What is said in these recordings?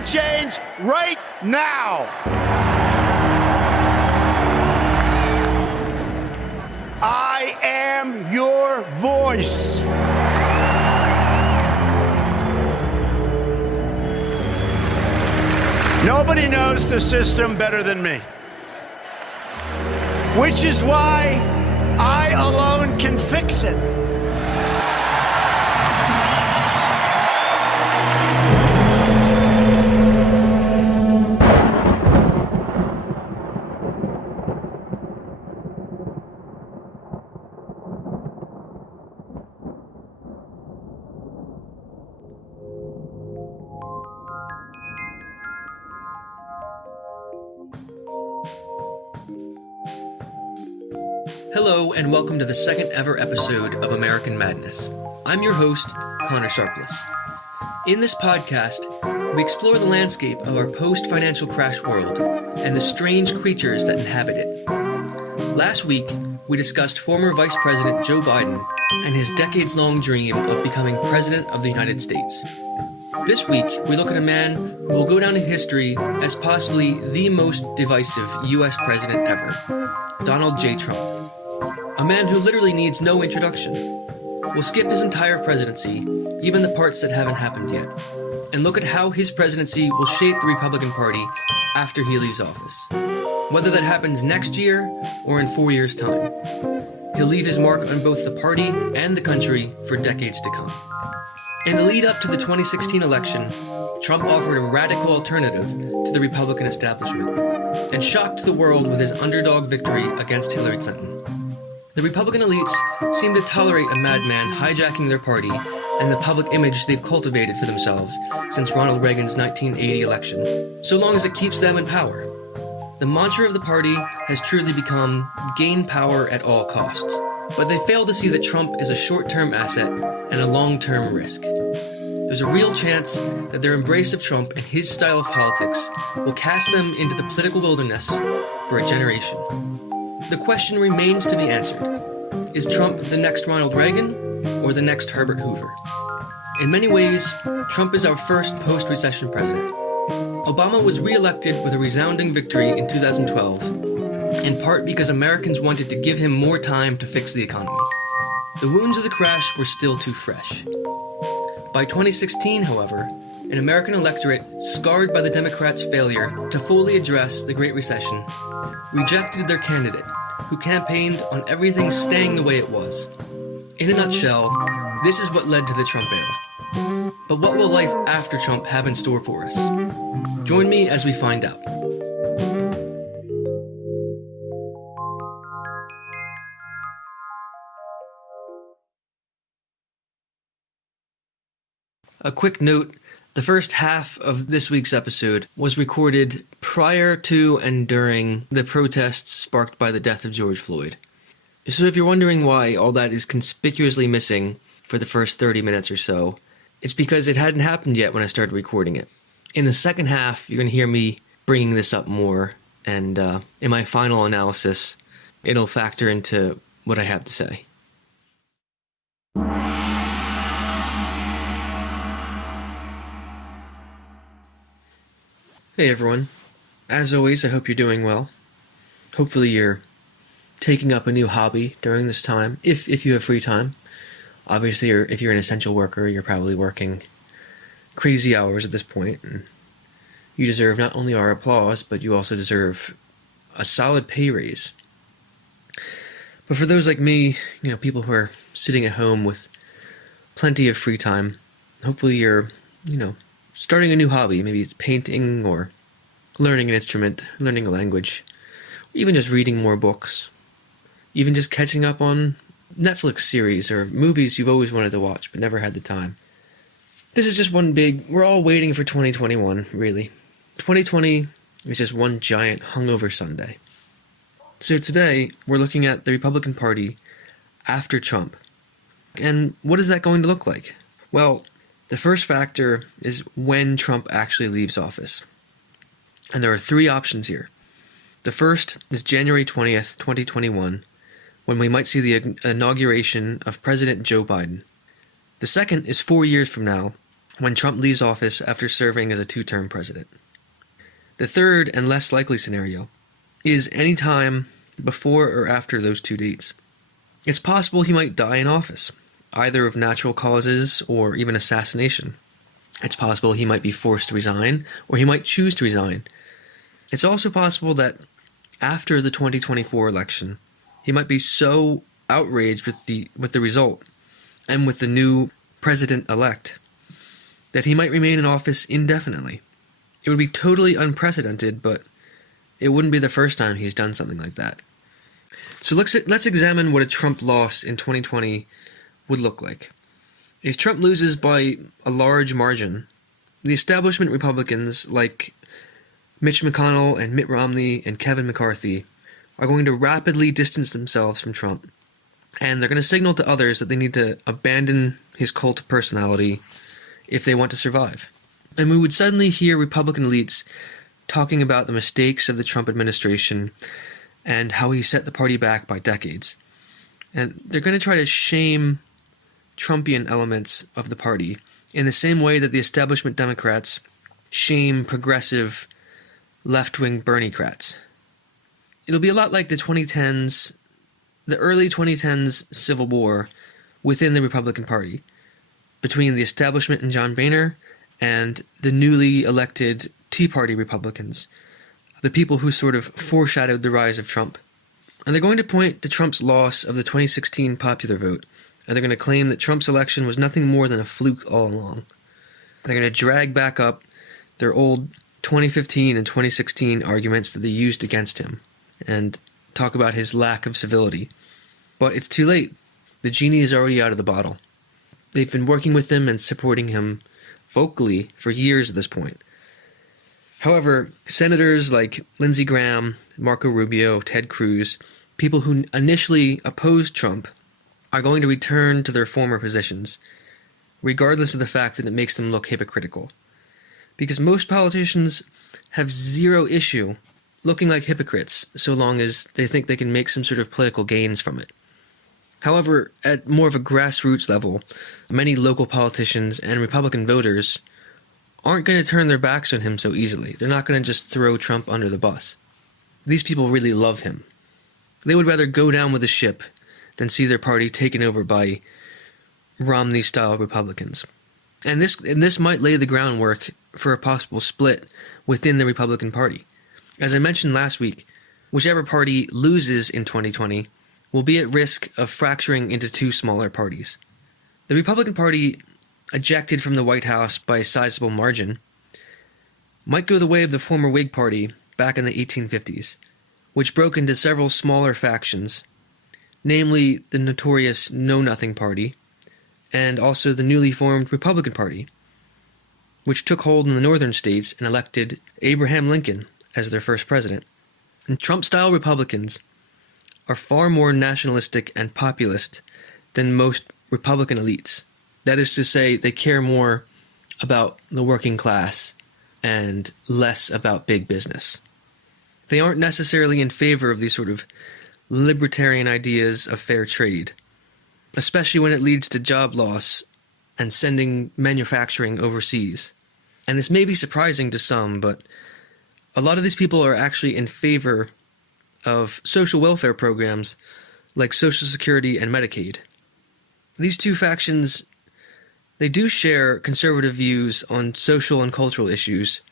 to change right now. I am your voice. Nobody knows the system better than me, which is why I alone can fix it. Hello, and welcome to the second ever episode of American Madness. I'm your host, Connor Sharpless. In this podcast, we explore the landscape of our post-financial crash world and the strange creatures that inhabit it. Last week, we discussed former Vice President Joe Biden and his decades-long dream of becoming President of the United States. This week, we look at a man who will go down in history as possibly the most divisive U.S. president ever, Donald J. Trump. A man who literally needs no introduction. We'll skip his entire presidency, even the parts that haven't happened yet, and look at how his presidency will shape the Republican Party after he leaves office. Whether that happens next year or in 4 years' time, he'll leave his mark on both the party and the country for decades to come. In the lead up to the 2016 election, Trump offered a radical alternative to the Republican establishment and shocked the world with his underdog victory against Hillary Clinton. The Republican elites seem to tolerate a madman hijacking their party and the public image they've cultivated for themselves since Ronald Reagan's 1980 election, so long as it keeps them in power. The mantra of the party has truly become gain power at all costs, but they fail to see that Trump is a short-term asset and a long-term risk. There's a real chance that their embrace of Trump and his style of politics will cast them into the political wilderness for a generation. The question remains to be answered. Is Trump the next Ronald Reagan or the next Herbert Hoover? In many ways, Trump is our first post-recession president. Obama was re-elected with a resounding victory in 2012, in part because Americans wanted to give him more time to fix the economy. The wounds of the crash were still too fresh. By 2016, however, an American electorate scarred by the Democrats' failure to fully address the Great Recession rejected their candidate, who campaigned on everything staying the way it was. In a nutshell, this is what led to the Trump era. But what will life after Trump have in store for us? Join me as we find out. A quick note. The first half of this week's episode was recorded prior to and during the protests sparked by the death of George Floyd. So if you're wondering why all that is conspicuously missing for the first 30 minutes or so, it's because it hadn't happened yet when I started recording it. In the second half, you're going to hear me bringing this up more, and in my final analysis, it'll factor into what I have to say. Hey everyone. As always, I hope you're doing well. Hopefully you're taking up a new hobby during this time, if you have free time. Obviously, if you're an essential worker, you're probably working crazy hours at this point, and you deserve not only our applause, but you also deserve a solid pay raise. But for those like me, people who are sitting at home with plenty of free time, hopefully you're, starting a new hobby. Maybe it's painting or learning an instrument, learning a language, or even just reading more books, even just catching up on Netflix series or movies you've always wanted to watch but never had the time. This is just we're all waiting for 2021, really. 2020 is just one giant hungover Sunday. So today, we're looking at the Republican Party after Trump. And what is that going to look like? Well, the first factor is when Trump actually leaves office. And there are three options here. The first is January 20th, 2021, when we might see the inauguration of President Joe Biden. The second is 4 years from now, when Trump leaves office after serving as a 2-term president. The third and less likely scenario is any time before or after those 2 dates. It's possible he might die in office, either of natural causes or even assassination. It's possible he might be forced to resign, or he might choose to resign. It's also possible that after the 2024 election, he might be so outraged with the result and with the new president-elect that he might remain in office indefinitely. It would be totally unprecedented, but it wouldn't be the first time he's done something like that. So let's examine what a Trump loss in 2020 would look like. If Trump loses by a large margin, the establishment Republicans like Mitch McConnell and Mitt Romney and Kevin McCarthy are going to rapidly distance themselves from Trump, and they're going to signal to others that they need to abandon his cult of personality if they want to survive. And we would suddenly hear Republican elites talking about the mistakes of the Trump administration and how he set the party back by decades. And they're going to try to shame Trumpian elements of the party in the same way that the establishment Democrats shame progressive left-wing Bernie-crats. It'll be a lot like the early 2010s Civil War within the Republican Party, between the establishment and John Boehner and the newly elected Tea Party Republicans, the people who sort of foreshadowed the rise of Trump. And they're going to point to Trump's loss of the 2016 popular vote, and they're going to claim that Trump's election was nothing more than a fluke all along. They're going to drag back up their old 2015 and 2016 arguments that they used against him and talk about his lack of civility. But it's too late. The genie is already out of the bottle. They've been working with him and supporting him vocally for years at this point. However, senators like Lindsey Graham, Marco Rubio, Ted Cruz, people who initially opposed Trump, are going to return to their former positions, regardless of the fact that it makes them look hypocritical. Because most politicians have zero issue looking like hypocrites so long as they think they can make some sort of political gains from it. However, at more of a grassroots level, many local politicians and Republican voters aren't going to turn their backs on him so easily. They're not going to just throw Trump under the bus. These people really love him. They would rather go down with the ship than see their party taken over by Romney-style Republicans. And this might lay the groundwork for a possible split within the Republican Party. As I mentioned last week, whichever party loses in 2020 will be at risk of fracturing into 2 smaller parties. The Republican Party, ejected from the White House by a sizable margin, might go the way of the former Whig Party back in the 1850s, which broke into several smaller factions, namely the notorious Know-Nothing Party, and also the newly formed Republican Party, which took hold in the northern states and elected Abraham Lincoln as their first president. And Trump-style Republicans are far more nationalistic and populist than most Republican elites. That is to say, they care more about the working class and less about big business. They aren't necessarily in favor of these sort of libertarian ideas of fair trade, especially when it leads to job loss and sending manufacturing overseas. And this may be surprising to some, but a lot of these people are actually in favor of social welfare programs like Social Security and Medicaid. These 2 factions, they do share conservative views on social and cultural issues,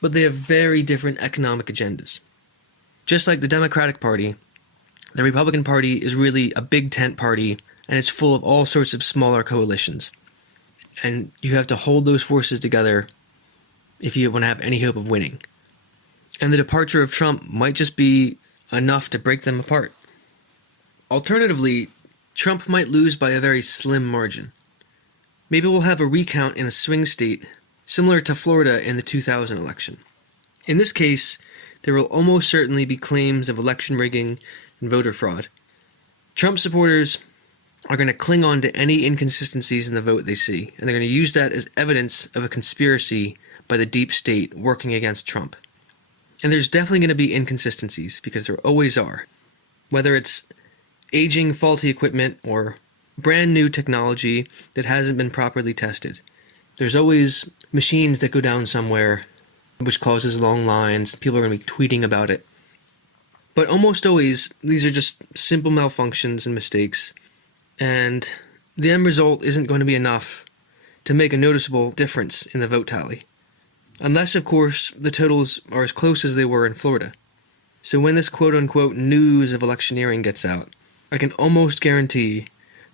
but they have very different economic agendas. Just like the Democratic Party, the Republican Party is really a big tent party, and it's full of all sorts of smaller coalitions. And you have to hold those forces together if you want to have any hope of winning. And the departure of Trump might just be enough to break them apart. Alternatively, Trump might lose by a very slim margin. Maybe we'll have a recount in a swing state similar to Florida in the 2000 election. In this case, there will almost certainly be claims of election rigging and voter fraud. Trump supporters are going to cling on to any inconsistencies in the vote they see, and they're going to use that as evidence of a conspiracy by the deep state working against Trump. And there's definitely going to be inconsistencies, because there always are. Whether it's aging faulty equipment or brand new technology that hasn't been properly tested. There's always machines that go down somewhere, which causes long lines. People are going to be tweeting about it. But almost always, these are just simple malfunctions and mistakes, and the end result isn't going to be enough to make a noticeable difference in the vote tally. Unless, of course, the totals are as close as they were in Florida. So when this quote-unquote news of electioneering gets out, I can almost guarantee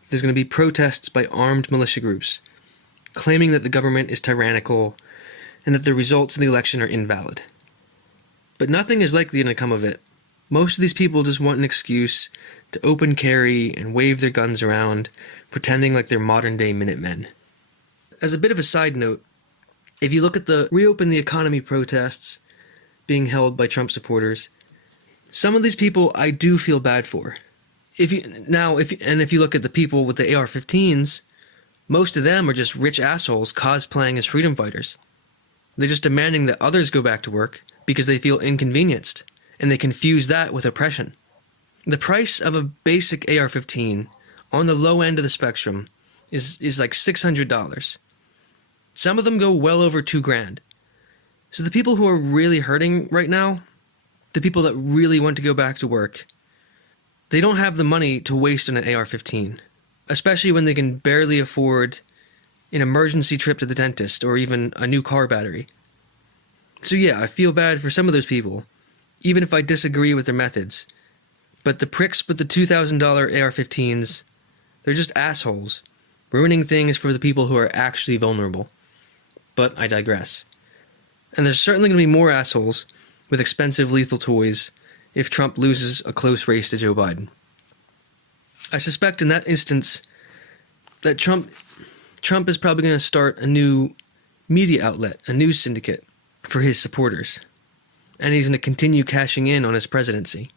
there's going to be protests by armed militia groups claiming that the government is tyrannical and that the results of the election are invalid. But nothing is likely to come of it. Most of these people just want an excuse to open carry and wave their guns around, pretending like they're modern-day Minutemen. As a bit of a side note, if you look at the Reopen the Economy protests being held by Trump supporters, some of these people I do feel bad for. If you look at the people with the AR-15s, most of them are just rich assholes cosplaying as freedom fighters. They're just demanding that others go back to work because they feel inconvenienced, and they confuse that with oppression. The price of a basic AR-15 on the low end of the spectrum is like $600. Some of them go well over $2,000. So the people who are really hurting right now, the people that really want to go back to work, they don't have the money to waste on an AR-15, especially when they can barely afford an emergency trip to the dentist or even a new car battery. So yeah, I feel bad for some of those people, even if I disagree with their methods. But the pricks with the $2,000 AR-15s, they're just assholes, ruining things for the people who are actually vulnerable. But I digress. And there's certainly going to be more assholes with expensive lethal toys if Trump loses a close race to Joe Biden. I suspect in that instance that Trump is probably going to start a new media outlet, a news syndicate for his supporters. And he's going to continue cashing in on his presidency.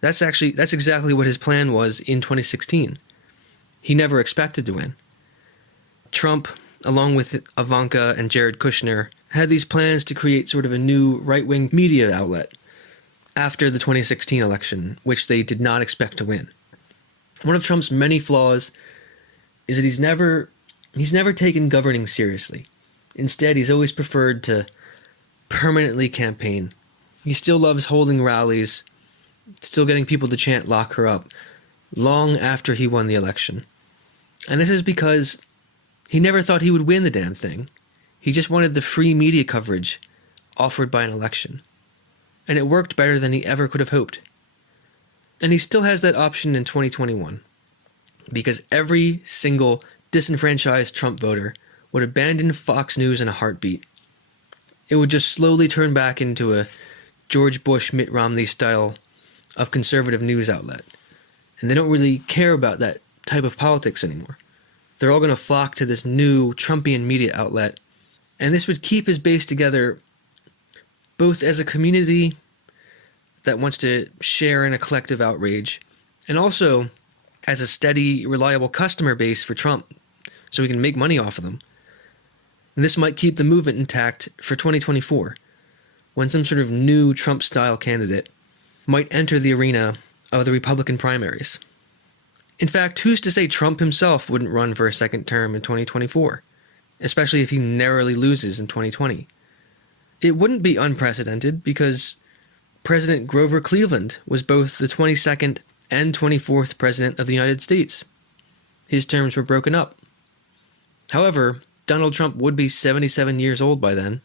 That's exactly what his plan was in 2016. He never expected to win. Trump, along with Ivanka and Jared Kushner, had these plans to create sort of a new right-wing media outlet after the 2016 election, which they did not expect to win. One of Trump's many flaws is that he's never taken governing seriously. Instead, he's always preferred to permanently campaign. He still loves holding rallies, still getting people to chant "lock her up" long after he won the election. And this is because he never thought he would win the damn thing. He just wanted the free media coverage offered by an election. And it worked better than he ever could have hoped. And he still has that option in 2021. Because every single disenfranchised Trump voter would abandon Fox News in a heartbeat. It would just slowly turn back into a George Bush, Mitt Romney style of conservative news outlet. And they don't really care about that type of politics anymore. They're all going to flock to this new Trumpian media outlet. And this would keep his base together both as a community that wants to share in a collective outrage, and also as a steady, reliable customer base for Trump, so he can make money off of them. And this might keep the movement intact for 2024, when some sort of new Trump-style candidate might enter the arena of the Republican primaries. In fact, who's to say Trump himself wouldn't run for a second term in 2024, especially if he narrowly loses in 2020? It wouldn't be unprecedented because President Grover Cleveland was both the 22nd and 24th President of the United States. His terms were broken up. However, Donald Trump would be 77 years old by then,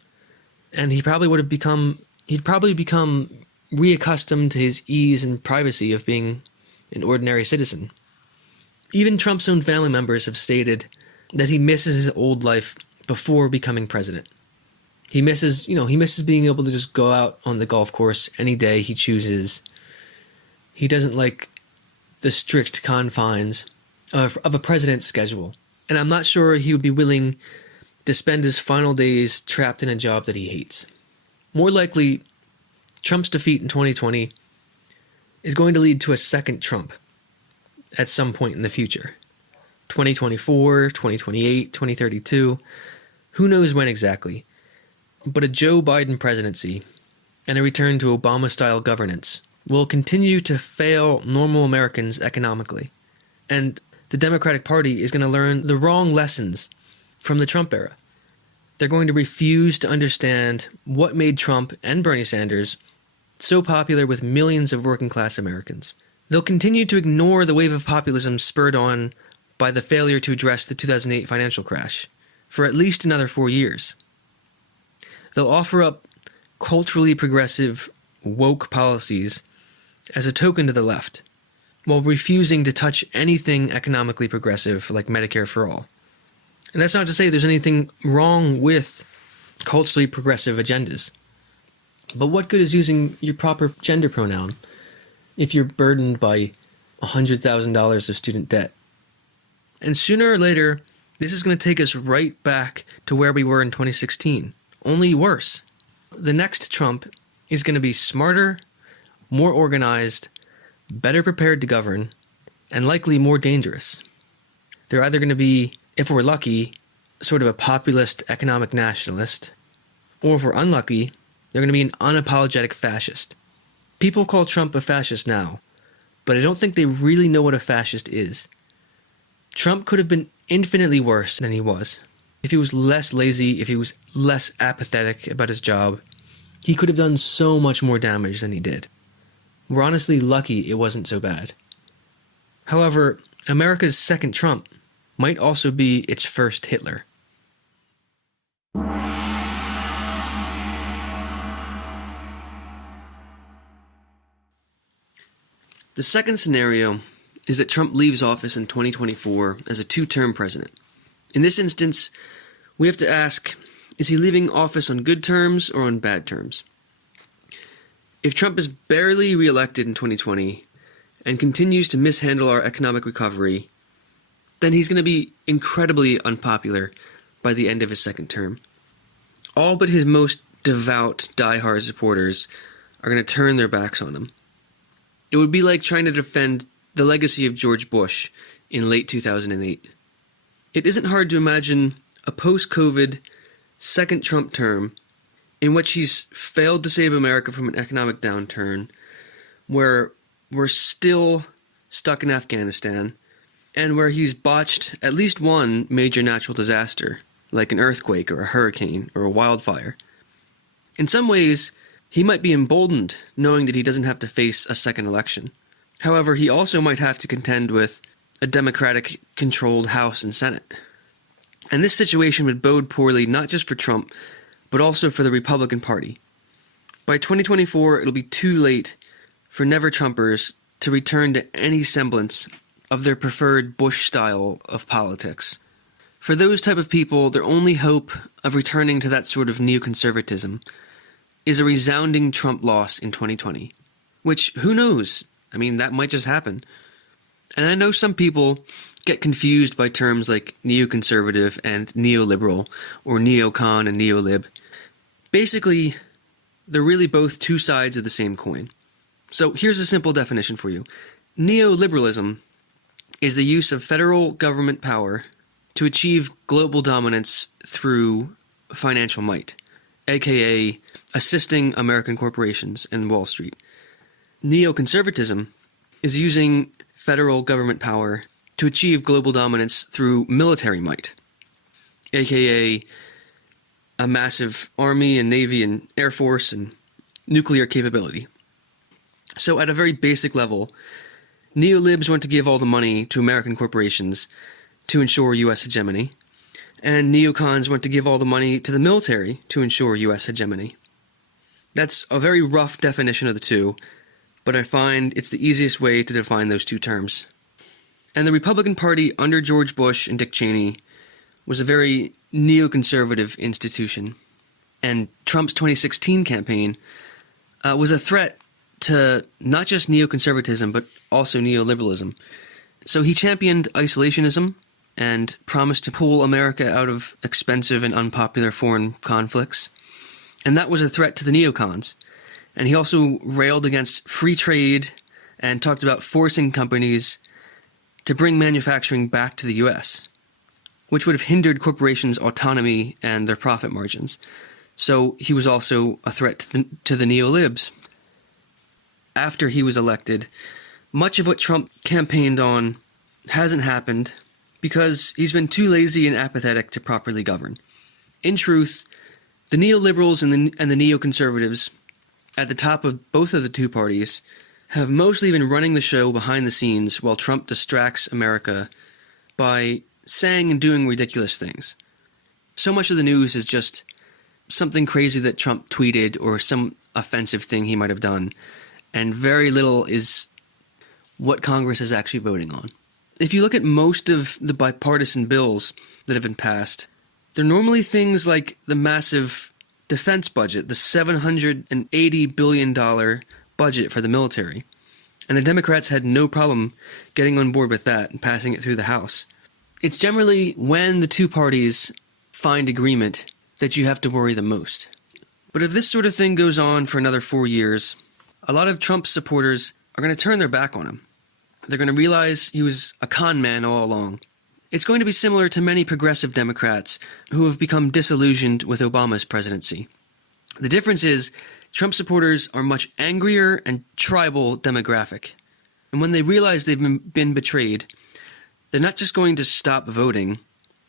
and he'd probably become reaccustomed to his ease and privacy of being an ordinary citizen. Even Trump's own family members have stated that he misses his old life before becoming president. He misses being able to just go out on the golf course any day he chooses. He doesn't like the strict confines of a president's schedule. And I'm not sure he would be willing to spend his final days trapped in a job that he hates. More likely, Trump's defeat in 2020 is going to lead to a second Trump at some point in the future. 2024, 2028, 2032, who knows when exactly. But a Joe Biden presidency and a return to Obama-style governance will continue to fail normal Americans economically. And the Democratic Party is going to learn the wrong lessons from the Trump era. They're going to refuse to understand what made Trump and Bernie Sanders so popular with millions of working-class Americans. They'll continue to ignore the wave of populism spurred on by the failure to address the 2008 financial crash for at least another 4 years. They'll offer up culturally progressive, woke policies as a token to the left, while refusing to touch anything economically progressive like Medicare for all. And that's not to say there's anything wrong with culturally progressive agendas. But what good is using your proper gender pronoun if you're burdened by $100,000 of student debt? And sooner or later, this is going to take us right back to where we were in 2016, only worse. The next Trump is going to be smarter, more organized, better prepared to govern, and likely more dangerous. They're either going to be, if we're lucky, sort of a populist economic nationalist, or if we're unlucky, they're going to be an unapologetic fascist. People call Trump a fascist now, but I don't think they really know what a fascist is. Trump could have been infinitely worse than he was. If he was less lazy, if he was less apathetic about his job, he could have done so much more damage than he did. We're honestly lucky it wasn't so bad. However, America's second Trump might also be its first Hitler. The second scenario is that Trump leaves office in 2024 as a two-term president. In this instance, we have to ask, is he leaving office on good terms or on bad terms? If Trump is barely reelected in 2020 and continues to mishandle our economic recovery, then he's going to be incredibly unpopular by the end of his second term. All but his most devout, diehard supporters are going to turn their backs on him. It would be like trying to defend the legacy of George Bush in late 2008. It isn't hard to imagine a post-COVID second Trump term in which he's failed to save America from an economic downturn, where we're still stuck in Afghanistan, and where he's botched at least one major natural disaster, like an earthquake or a hurricane or a wildfire. In some ways, he might be emboldened knowing that he doesn't have to face a second election. However, he also might have to contend with a Democratic-controlled House and Senate. And this situation would bode poorly not just for Trump, but also for the Republican Party. By 2024, it'll be too late for never-Trumpers to return to any semblance of their preferred Bush style of politics. For those type of people, their only hope of returning to that sort of neoconservatism is a resounding Trump loss in 2020. Which, who knows? I mean, that might just happen. And I know some people get confused by terms like neoconservative and neoliberal, or neocon and neolib. Basically, they're really both two sides of the same coin. So here's a simple definition for you. Neoliberalism is the use of federal government power to achieve global dominance through financial might, aka assisting American corporations and Wall Street. Neoconservatism is using federal government power to achieve global dominance through military might, aka a massive army and navy and air force and nuclear capability. So at a very basic level, neolibs want to give all the money to American corporations to ensure U.S. hegemony, and neocons want to give all the money to the military to ensure U.S. hegemony. That's a very rough definition of the two, but I find it's the easiest way to define those two terms. And the Republican Party under George Bush and Dick Cheney was a very neoconservative institution. And Trump's 2016 campaign was a threat to not just neoconservatism, but also neoliberalism. So he championed isolationism and promised to pull America out of expensive and unpopular foreign conflicts. And that was a threat to the neocons. And he also railed against free trade and talked about forcing companies to bring manufacturing back to the U.S., which would have hindered corporations' autonomy and their profit margins. So he was also a threat to the neolibs. After he was elected, much of what Trump campaigned on hasn't happened, because he's been too lazy and apathetic to properly govern. In truth, the neoliberals and the neoconservatives at the top of both of the two parties have mostly been running the show behind the scenes while Trump distracts America by saying and doing ridiculous things. So much of the news is just something crazy that Trump tweeted or some offensive thing he might have done, and very little is what Congress is actually voting on. If you look at most of the bipartisan bills that have been passed, they're normally things like the massive defense budget, the $780 billion budget for the military. And the Democrats had no problem getting on board with that and passing it through the House. It's generally when the two parties find agreement that you have to worry the most. But if this sort of thing goes on for another 4 years, a lot of Trump's supporters are going to turn their back on him. They're going to realize he was a con man all along. It's going to be similar to many progressive Democrats who have become disillusioned with Obama's presidency. The difference is Trump supporters are much angrier and tribal demographic. And when they realize they've been betrayed, they're not just going to stop voting.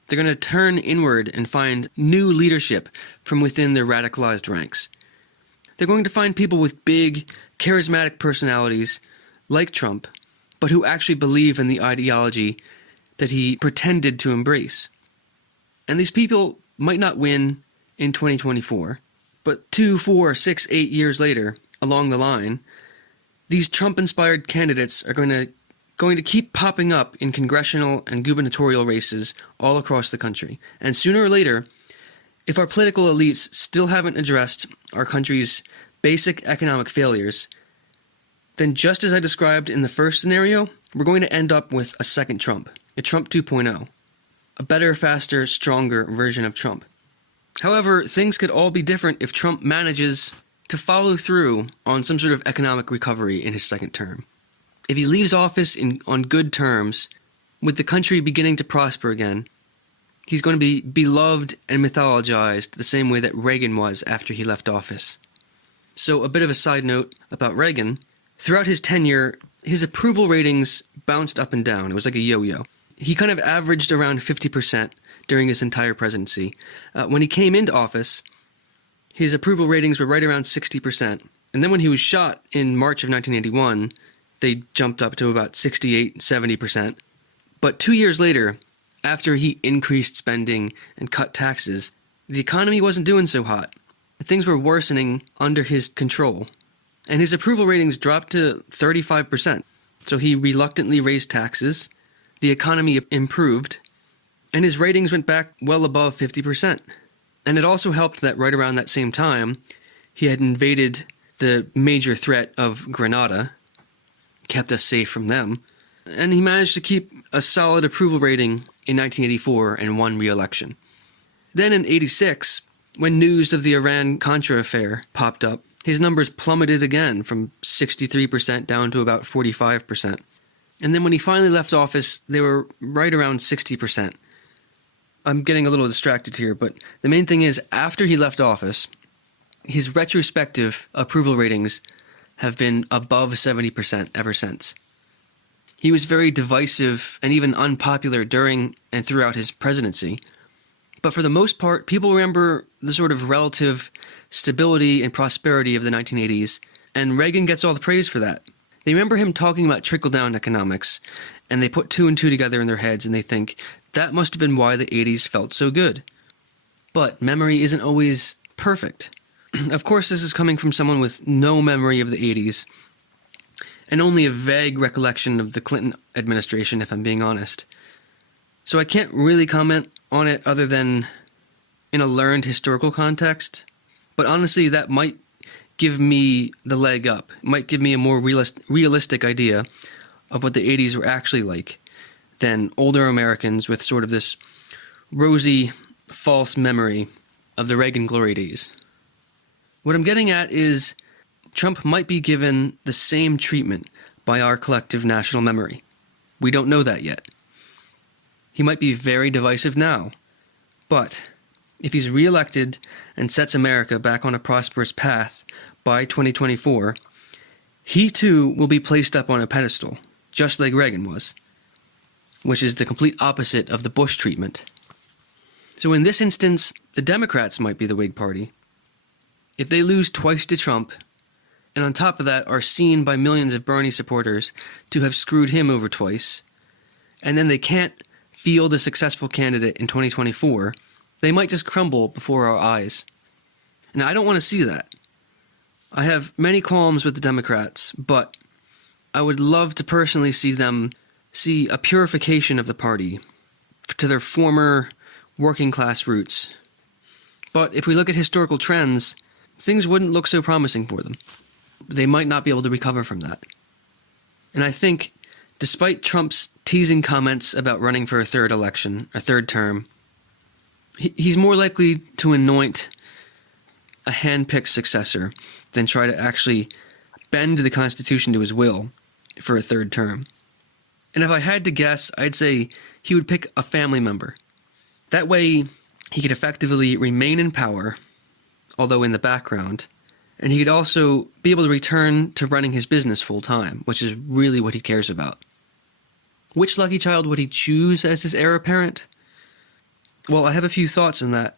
They're going to turn inward and find new leadership from within their radicalized ranks. They're going to find people with big, charismatic personalities like Trump, but who actually believe in the ideology that he pretended to embrace. And these people might not win in 2024, but 2, 4, 6, 8 years later, along the line, these Trump-inspired candidates are going to keep popping up in congressional and gubernatorial races all across the country. And sooner or later, if our political elites still haven't addressed our country's basic economic failures, then just as I described in the first scenario, we're going to end up with a second Trump, a Trump 2.0, a better, faster, stronger version of Trump. However, things could all be different if Trump manages to follow through on some sort of economic recovery in his second term. If he leaves office on good terms, with the country beginning to prosper again, he's going to be beloved and mythologized the same way that Reagan was after he left office. So a bit of a side note about Reagan. Throughout his tenure, his approval ratings bounced up and down. It was like a yo-yo. He kind of averaged around 50% during his entire presidency. When he came into office, his approval ratings were right around 60%. And then when he was shot in March of 1981, they jumped up to about 68, 70%. But 2 years later, after he increased spending and cut taxes, the economy wasn't doing so hot. Things were worsening under his control. And his approval ratings dropped to 35%. So he reluctantly raised taxes, the economy improved, and his ratings went back well above 50%. And it also helped that right around that same time, he had invaded the major threat of Grenada, kept us safe from them, and he managed to keep a solid approval rating in 1984 and won re-election. Then in 86, when news of the Iran-Contra affair popped up, his numbers plummeted again from 63% down to about 45%. And then when he finally left office, they were right around 60%. I'm getting a little distracted here, but the main thing is, after he left office, his retrospective approval ratings have been above 70% ever since. He was very divisive and even unpopular during and throughout his presidency. But for the most part, people remember the sort of relative stability and prosperity of the 1980s, and Reagan gets all the praise for that. They remember him talking about trickle-down economics, and they put 2 and 2 together in their heads, and they think, that must have been why the 80s felt so good. But memory isn't always perfect. Of course, this is coming from someone with no memory of the 80s, and only a vague recollection of the Clinton administration, if I'm being honest. So I can't really comment on it other than in a learned historical context, but honestly, that might give me the leg up. It might give me a more realistic idea of what the 80s were actually like than older Americans with sort of this rosy, false memory of the Reagan glory days. What I'm getting at is Trump might be given the same treatment by our collective national memory. We don't know that yet. He might be very divisive now, but if he's reelected and sets America back on a prosperous path by 2024, he too will be placed up on a pedestal, just like Reagan was. which is the complete opposite of the Bush treatment. So in this instance, the Democrats might be the Whig Party. If they lose twice to Trump, and on top of that are seen by millions of Bernie supporters to have screwed him over twice, and then they can't field a successful candidate in 2024, they might just crumble before our eyes. And I don't want to see that. I have many qualms with the Democrats, but I would love to personally see them see a purification of the party to their former working class roots. But if we look at historical trends, things wouldn't look so promising for them. They might not be able to recover from that. And I think, despite Trump's teasing comments about running for a third term, he's more likely to anoint a hand-picked successor than try to actually bend the Constitution to his will for a third term. And if I had to guess, I'd say he would pick a family member. That way, he could effectively remain in power, although in the background, and he could also be able to return to running his business full time, which is really what he cares about. Which lucky child would he choose as his heir apparent? Well, I have a few thoughts on that,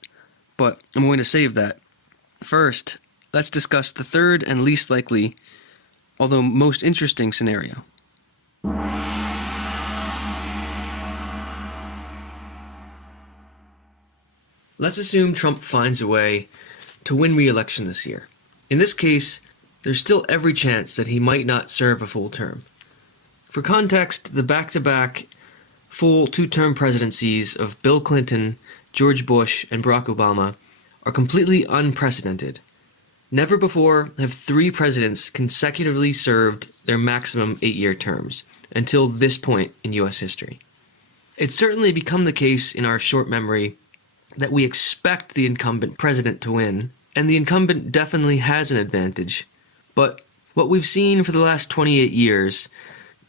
but I'm going to save that. First, let's discuss the third and least likely, although most interesting scenario. Let's assume Trump finds a way to win re-election this year. In this case, there's still every chance that he might not serve a full term. For context, the back-to-back full two-term presidencies of Bill Clinton, George Bush, and Barack Obama are completely unprecedented. Never before have 3 presidents consecutively served their maximum 8-year terms, until this point in U.S. history. It's certainly become the case in our short memory that we expect the incumbent president to win, and the incumbent definitely has an advantage. But what we've seen for the last 28 years,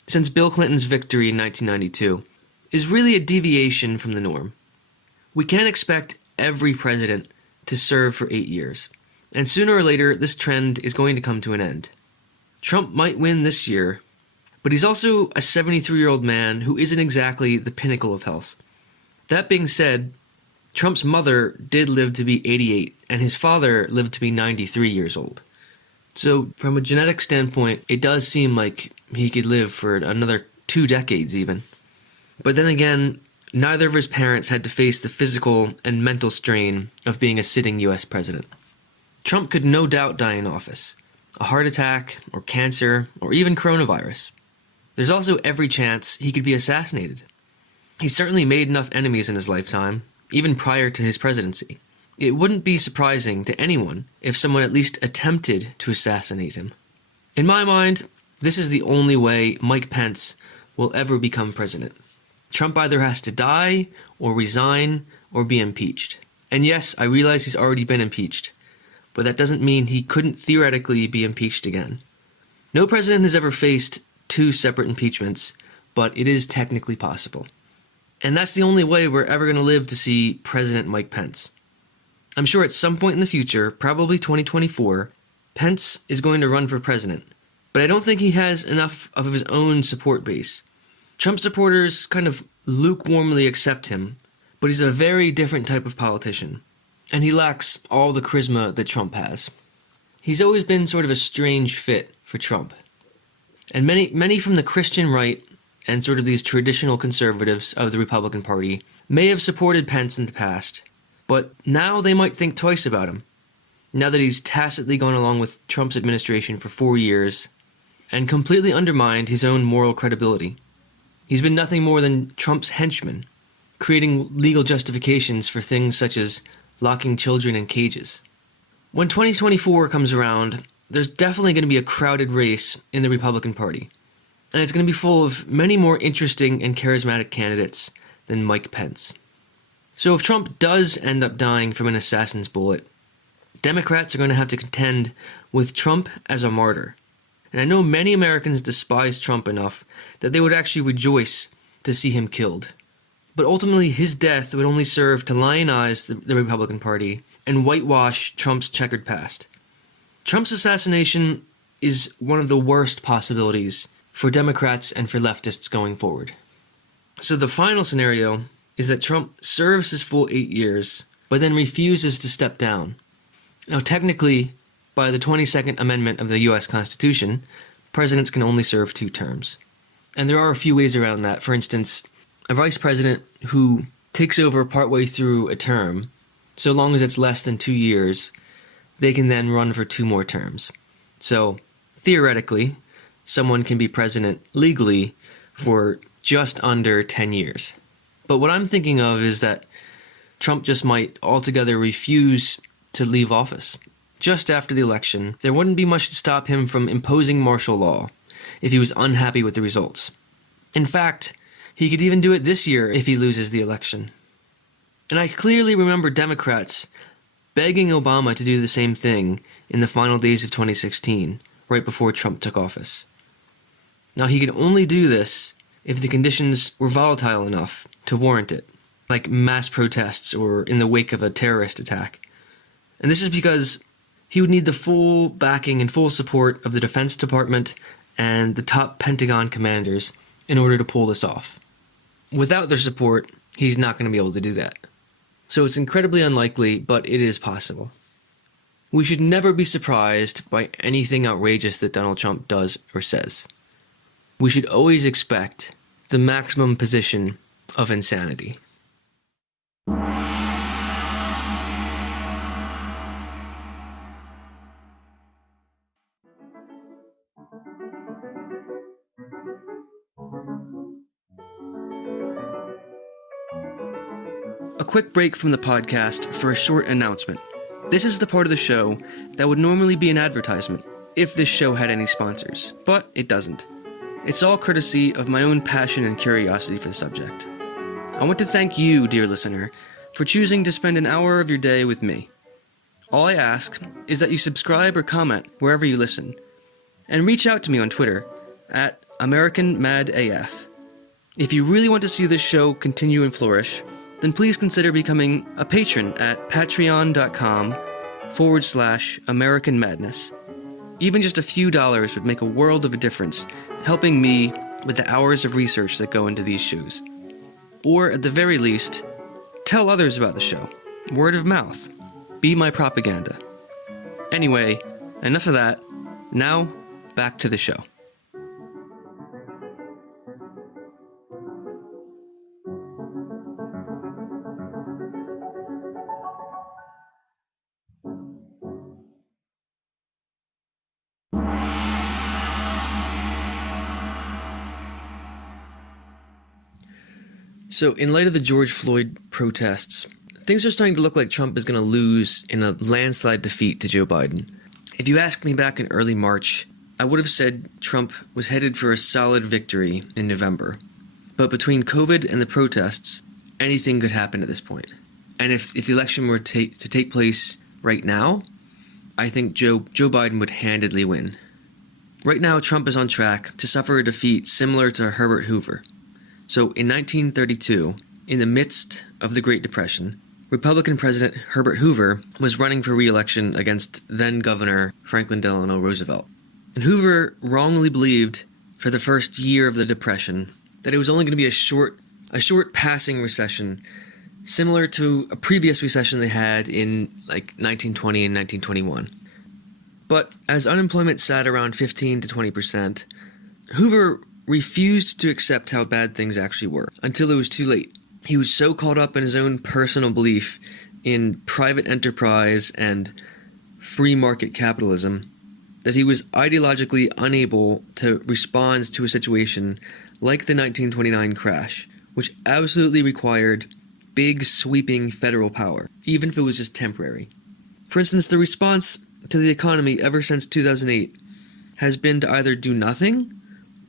since Bill Clinton's victory in 1992, is really a deviation from the norm. We can't expect every president to serve for 8 years, and sooner or later this trend is going to come to an end. Trump might win this year, but he's also a 73-year-old man who isn't exactly the pinnacle of health. That being said, Trump's mother did live to be 88, and his father lived to be 93 years old. So, from a genetic standpoint, it does seem like he could live for another 2 decades even. But then again, neither of his parents had to face the physical and mental strain of being a sitting U.S. president. Trump could no doubt die in office. A heart attack, or cancer, or even coronavirus. There's also every chance he could be assassinated. He certainly made enough enemies in his lifetime, even prior to his presidency. It wouldn't be surprising to anyone if someone at least attempted to assassinate him. In my mind, this is the only way Mike Pence will ever become president. Trump either has to die, or resign, or be impeached. And yes, I realize he's already been impeached, but that doesn't mean he couldn't theoretically be impeached again. No president has ever faced 2 separate impeachments, but it is technically possible. And that's the only way we're ever going to live to see President Mike Pence. I'm sure at some point in the future, probably 2024, Pence is going to run for president, but I don't think he has enough of his own support base. Trump supporters kind of lukewarmly accept him, but he's a very different type of politician, and he lacks all the charisma that Trump has. He's always been sort of a strange fit for Trump. And many from the Christian right and sort of these traditional conservatives of the Republican Party may have supported Pence in the past, but now they might think twice about him, now that he's tacitly gone along with Trump's administration for 4 years and completely undermined his own moral credibility. He's been nothing more than Trump's henchman, creating legal justifications for things such as locking children in cages. When 2024 comes around, there's definitely going to be a crowded race in the Republican Party, and it's going to be full of many more interesting and charismatic candidates than Mike Pence. So if Trump does end up dying from an assassin's bullet, Democrats are going to have to contend with Trump as a martyr. And I know many Americans despise Trump enough that they would actually rejoice to see him killed. But ultimately, his death would only serve to lionize the Republican Party and whitewash Trump's checkered past. Trump's assassination is one of the worst possibilities for Democrats and for leftists going forward. So the final scenario is that Trump serves his full 8 years, but then refuses to step down. Now, technically, by the 22nd Amendment of the U.S. Constitution, presidents can only serve 2 terms. And there are a few ways around that. For instance, a vice president who takes over partway through a term, so long as it's less than 2 years, they can then run for 2 more terms. So, theoretically, someone can be president legally for just under 10 years. But what I'm thinking of is that Trump just might altogether refuse to leave office. Just after the election, there wouldn't be much to stop him from imposing martial law if he was unhappy with the results. In fact, he could even do it this year if he loses the election. And I clearly remember Democrats begging Obama to do the same thing in the final days of 2016, right before Trump took office. Now, he could only do this if the conditions were volatile enough to warrant it, like mass protests or in the wake of a terrorist attack. And this is because he would need the full backing and full support of the Defense Department and the top Pentagon commanders in order to pull this off. Without their support, he's not going to be able to do that. So it's incredibly unlikely, but it is possible. We should never be surprised by anything outrageous that Donald Trump does or says. We should always expect the maximum position of insanity. A quick break from the podcast for a short announcement. This is the part of the show that would normally be an advertisement if this show had any sponsors, but it doesn't. It's all courtesy of my own passion and curiosity for the subject. I want to thank you, dear listener, for choosing to spend an hour of your day with me. All I ask is that you subscribe or comment wherever you listen, and reach out to me on Twitter at AmericanMadAF. If you really want to see this show continue and flourish, then please consider becoming a patron at patreon.com/American Madness. Even just a few dollars would make a world of a difference, helping me with the hours of research that go into these shows. Or at the very least, tell others about the show. Word of mouth. Be my propaganda. Anyway, enough of that. Now, back to the show. So, in light of the George Floyd protests, things are starting to look like Trump is going to lose in a landslide defeat to Joe Biden. If you asked me back in early March, I would have said Trump was headed for a solid victory in November. But between COVID and the protests, anything could happen at this point. And if the election were to take place right now, I think Joe Biden would handedly win. Right now, Trump is on track to suffer a defeat similar to Herbert Hoover. So in 1932, in the midst of the Great Depression, Republican President Herbert Hoover was running for re-election against then-Governor Franklin Delano Roosevelt. And Hoover wrongly believed for the first year of the Depression that it was only going to be a short passing recession, similar to a previous recession they had in 1920 and 1921. But as unemployment sat around 15 to 20%, Hoover refused to accept how bad things actually were until it was too late. He was so caught up in his own personal belief in private enterprise and free market capitalism that he was ideologically unable to respond to a situation like the 1929 crash, which absolutely required big, sweeping federal power, even if it was just temporary. For instance, the response to the economy ever since 2008 has been to either do nothing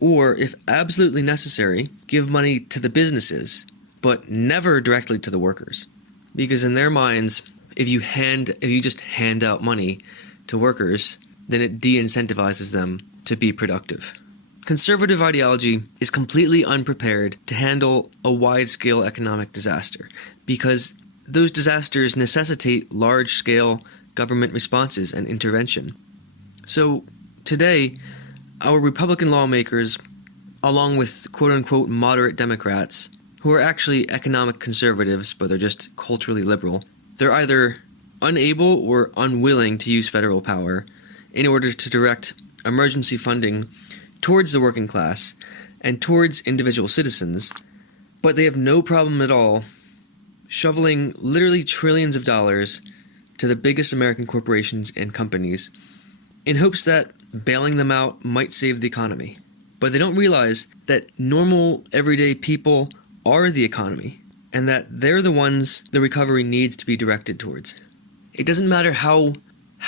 or, if absolutely necessary, give money to the businesses, but never directly to the workers. Because in their minds, if you just hand out money to workers, then it de-incentivizes them to be productive. Conservative ideology is completely unprepared to handle a wide-scale economic disaster, because those disasters necessitate large-scale government responses and intervention. So today, our Republican lawmakers, along with quote-unquote moderate Democrats, who are actually economic conservatives, but they're just culturally liberal, they're either unable or unwilling to use federal power in order to direct emergency funding towards the working class and towards individual citizens, but they have no problem at all shoveling literally trillions of dollars to the biggest American corporations and companies in hopes that bailing them out might save the economy. But they don't realize that normal, everyday people are the economy, and that they're the ones the recovery needs to be directed towards. It doesn't matter how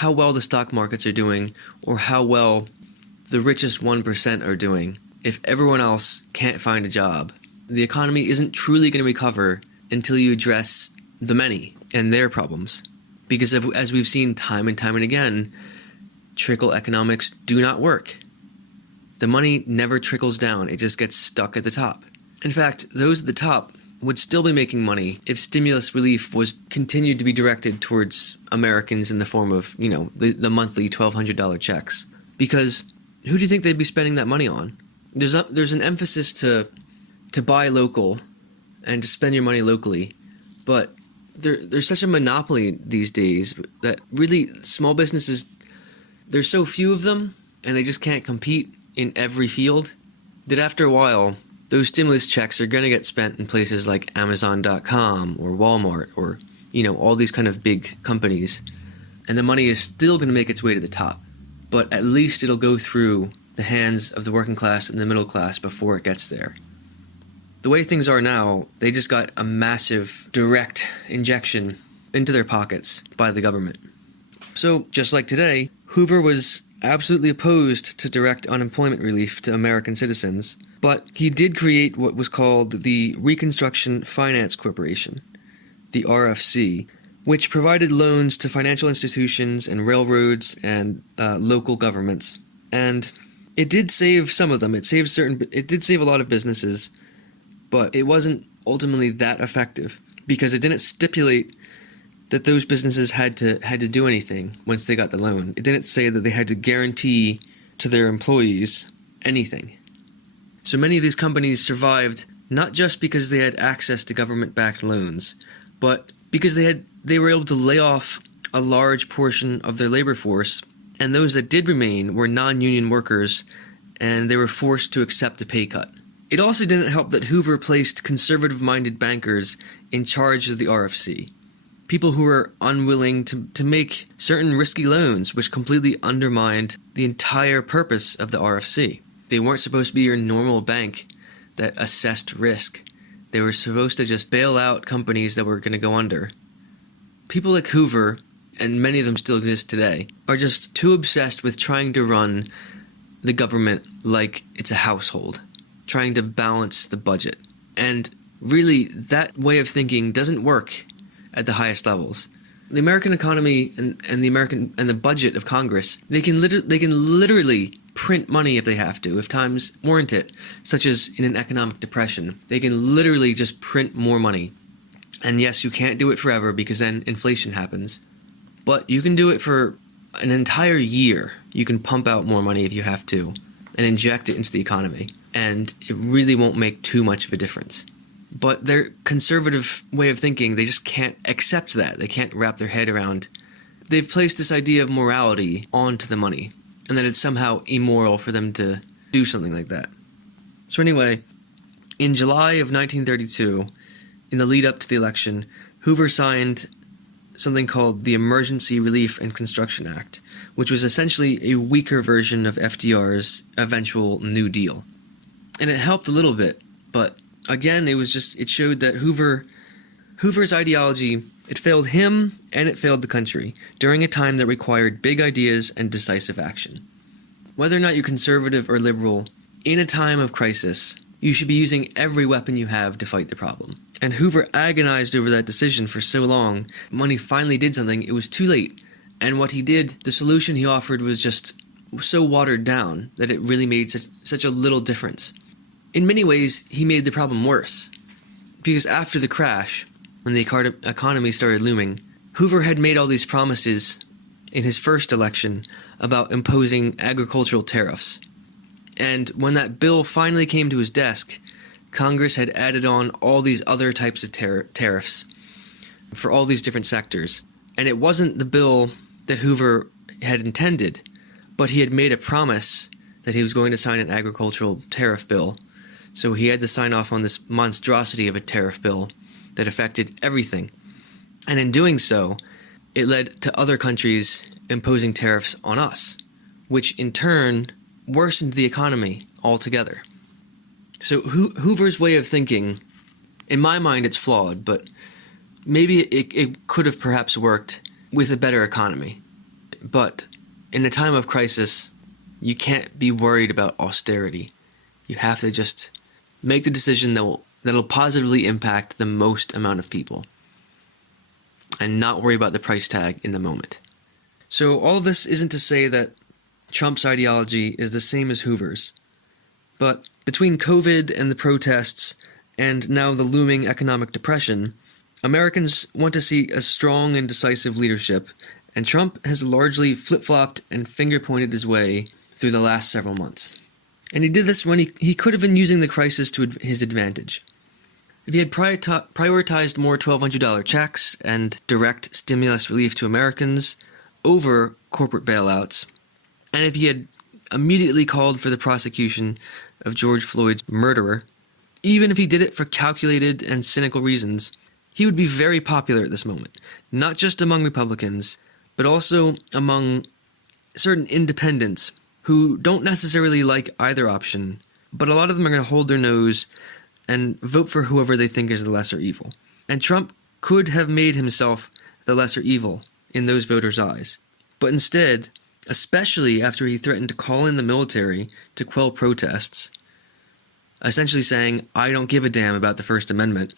well the stock markets are doing or how well the richest 1% are doing. If everyone else can't find a job, the economy isn't truly going to recover until you address the many and their problems. Because as we've seen time and time and again, trickle economics do not work. The money never trickles down, it just gets stuck at the top. In fact, those at the top would still be making money if stimulus relief was continued to be directed towards Americans in the form of, the monthly $1,200 checks. Because who do you think they'd be spending that money on? There's an emphasis to buy local and to spend your money locally, but there's such a monopoly these days that really small businesses, there's so few of them and they just can't compete in every field that after a while those stimulus checks are going to get spent in places like Amazon.com or Walmart or all these kind of big companies, and the money is still going to make its way to the top, but at least it'll go through the hands of the working class and the middle class before it gets there. The way things are now, they just got a massive direct injection into their pockets by the government. So, just like today, Hoover was absolutely opposed to direct unemployment relief to American citizens, but he did create what was called the Reconstruction Finance Corporation, the RFC, which provided loans to financial institutions and railroads and local governments. And it did save some of them. It did save a lot of businesses, but it wasn't ultimately that effective because it didn't stipulate that those businesses had to do anything once they got the loan. It didn't say that they had to guarantee to their employees anything. So many of these companies survived not just because they had access to government-backed loans, but because they were able to lay off a large portion of their labor force, and those that did remain were non-union workers, and they were forced to accept a pay cut. It also didn't help that Hoover placed conservative-minded bankers in charge of the RFC. People who were unwilling to make certain risky loans, which completely undermined the entire purpose of the RFC. They weren't supposed to be your normal bank that assessed risk. They were supposed to just bail out companies that were going to go under. People like Hoover, and many of them still exist today, are just too obsessed with trying to run the government like it's a household, trying to balance the budget. And really, that way of thinking doesn't work at the highest levels. The American economy and the budget of Congress, they can literally print money if they have to, if times warrant it, such as in an economic depression. They can literally just print more money. And yes, you can't do it forever because then inflation happens. But you can do it for an entire year. You can pump out more money if you have to and inject it into the economy. And it really won't make too much of a difference. But their conservative way of thinking, they just can't accept that. They can't wrap their head around. They've placed this idea of morality onto the money, and that it's somehow immoral for them to do something like that. So anyway, in July of 1932, in the lead up to the election, Hoover signed something called the Emergency Relief and Construction Act, which was essentially a weaker version of FDR's eventual New Deal. And it helped a little bit, but again, it showed that Hoover's ideology, it failed him and it failed the country during a time that required big ideas and decisive action. Whether or not you're conservative or liberal, in a time of crisis, you should be using every weapon you have to fight the problem. And Hoover agonized over that decision for so long, and when he finally did something, it was too late. And what he did, the solution he offered was just so watered down that it really made such a little difference. In many ways, he made the problem worse, because after the crash, when the economy started looming, Hoover had made all these promises in his first election about imposing agricultural tariffs. And when that bill finally came to his desk, Congress had added on all these other types of tariffs for all these different sectors. And it wasn't the bill that Hoover had intended, but he had made a promise that he was going to sign an agricultural tariff bill. So he had to sign off on this monstrosity of a tariff bill that affected everything. And in doing so, it led to other countries imposing tariffs on us, which in turn worsened the economy altogether. So Hoover's way of thinking, in my mind, it's flawed, but maybe it could have perhaps worked with a better economy. But in a time of crisis, you can't be worried about austerity. You have to just make the decision that'll positively impact the most amount of people and not worry about the price tag in the moment. So all of this isn't to say that Trump's ideology is the same as Hoover's. But between COVID and the protests and now the looming economic depression, Americans want to see a strong and decisive leadership, and Trump has largely flip-flopped and finger-pointed his way through the last several months. And he did this when he could have been using the crisis to his advantage. If he had prioritized more $1,200 checks and direct stimulus relief to Americans over corporate bailouts, and if he had immediately called for the prosecution of George Floyd's murderer, even if he did it for calculated and cynical reasons, he would be very popular at this moment, not just among Republicans, but also among certain independents who don't necessarily like either option, but a lot of them are going to hold their nose and vote for whoever they think is the lesser evil. And Trump could have made himself the lesser evil in those voters' eyes. But instead, especially after he threatened to call in the military to quell protests, essentially saying, "I don't give a damn about the First Amendment,"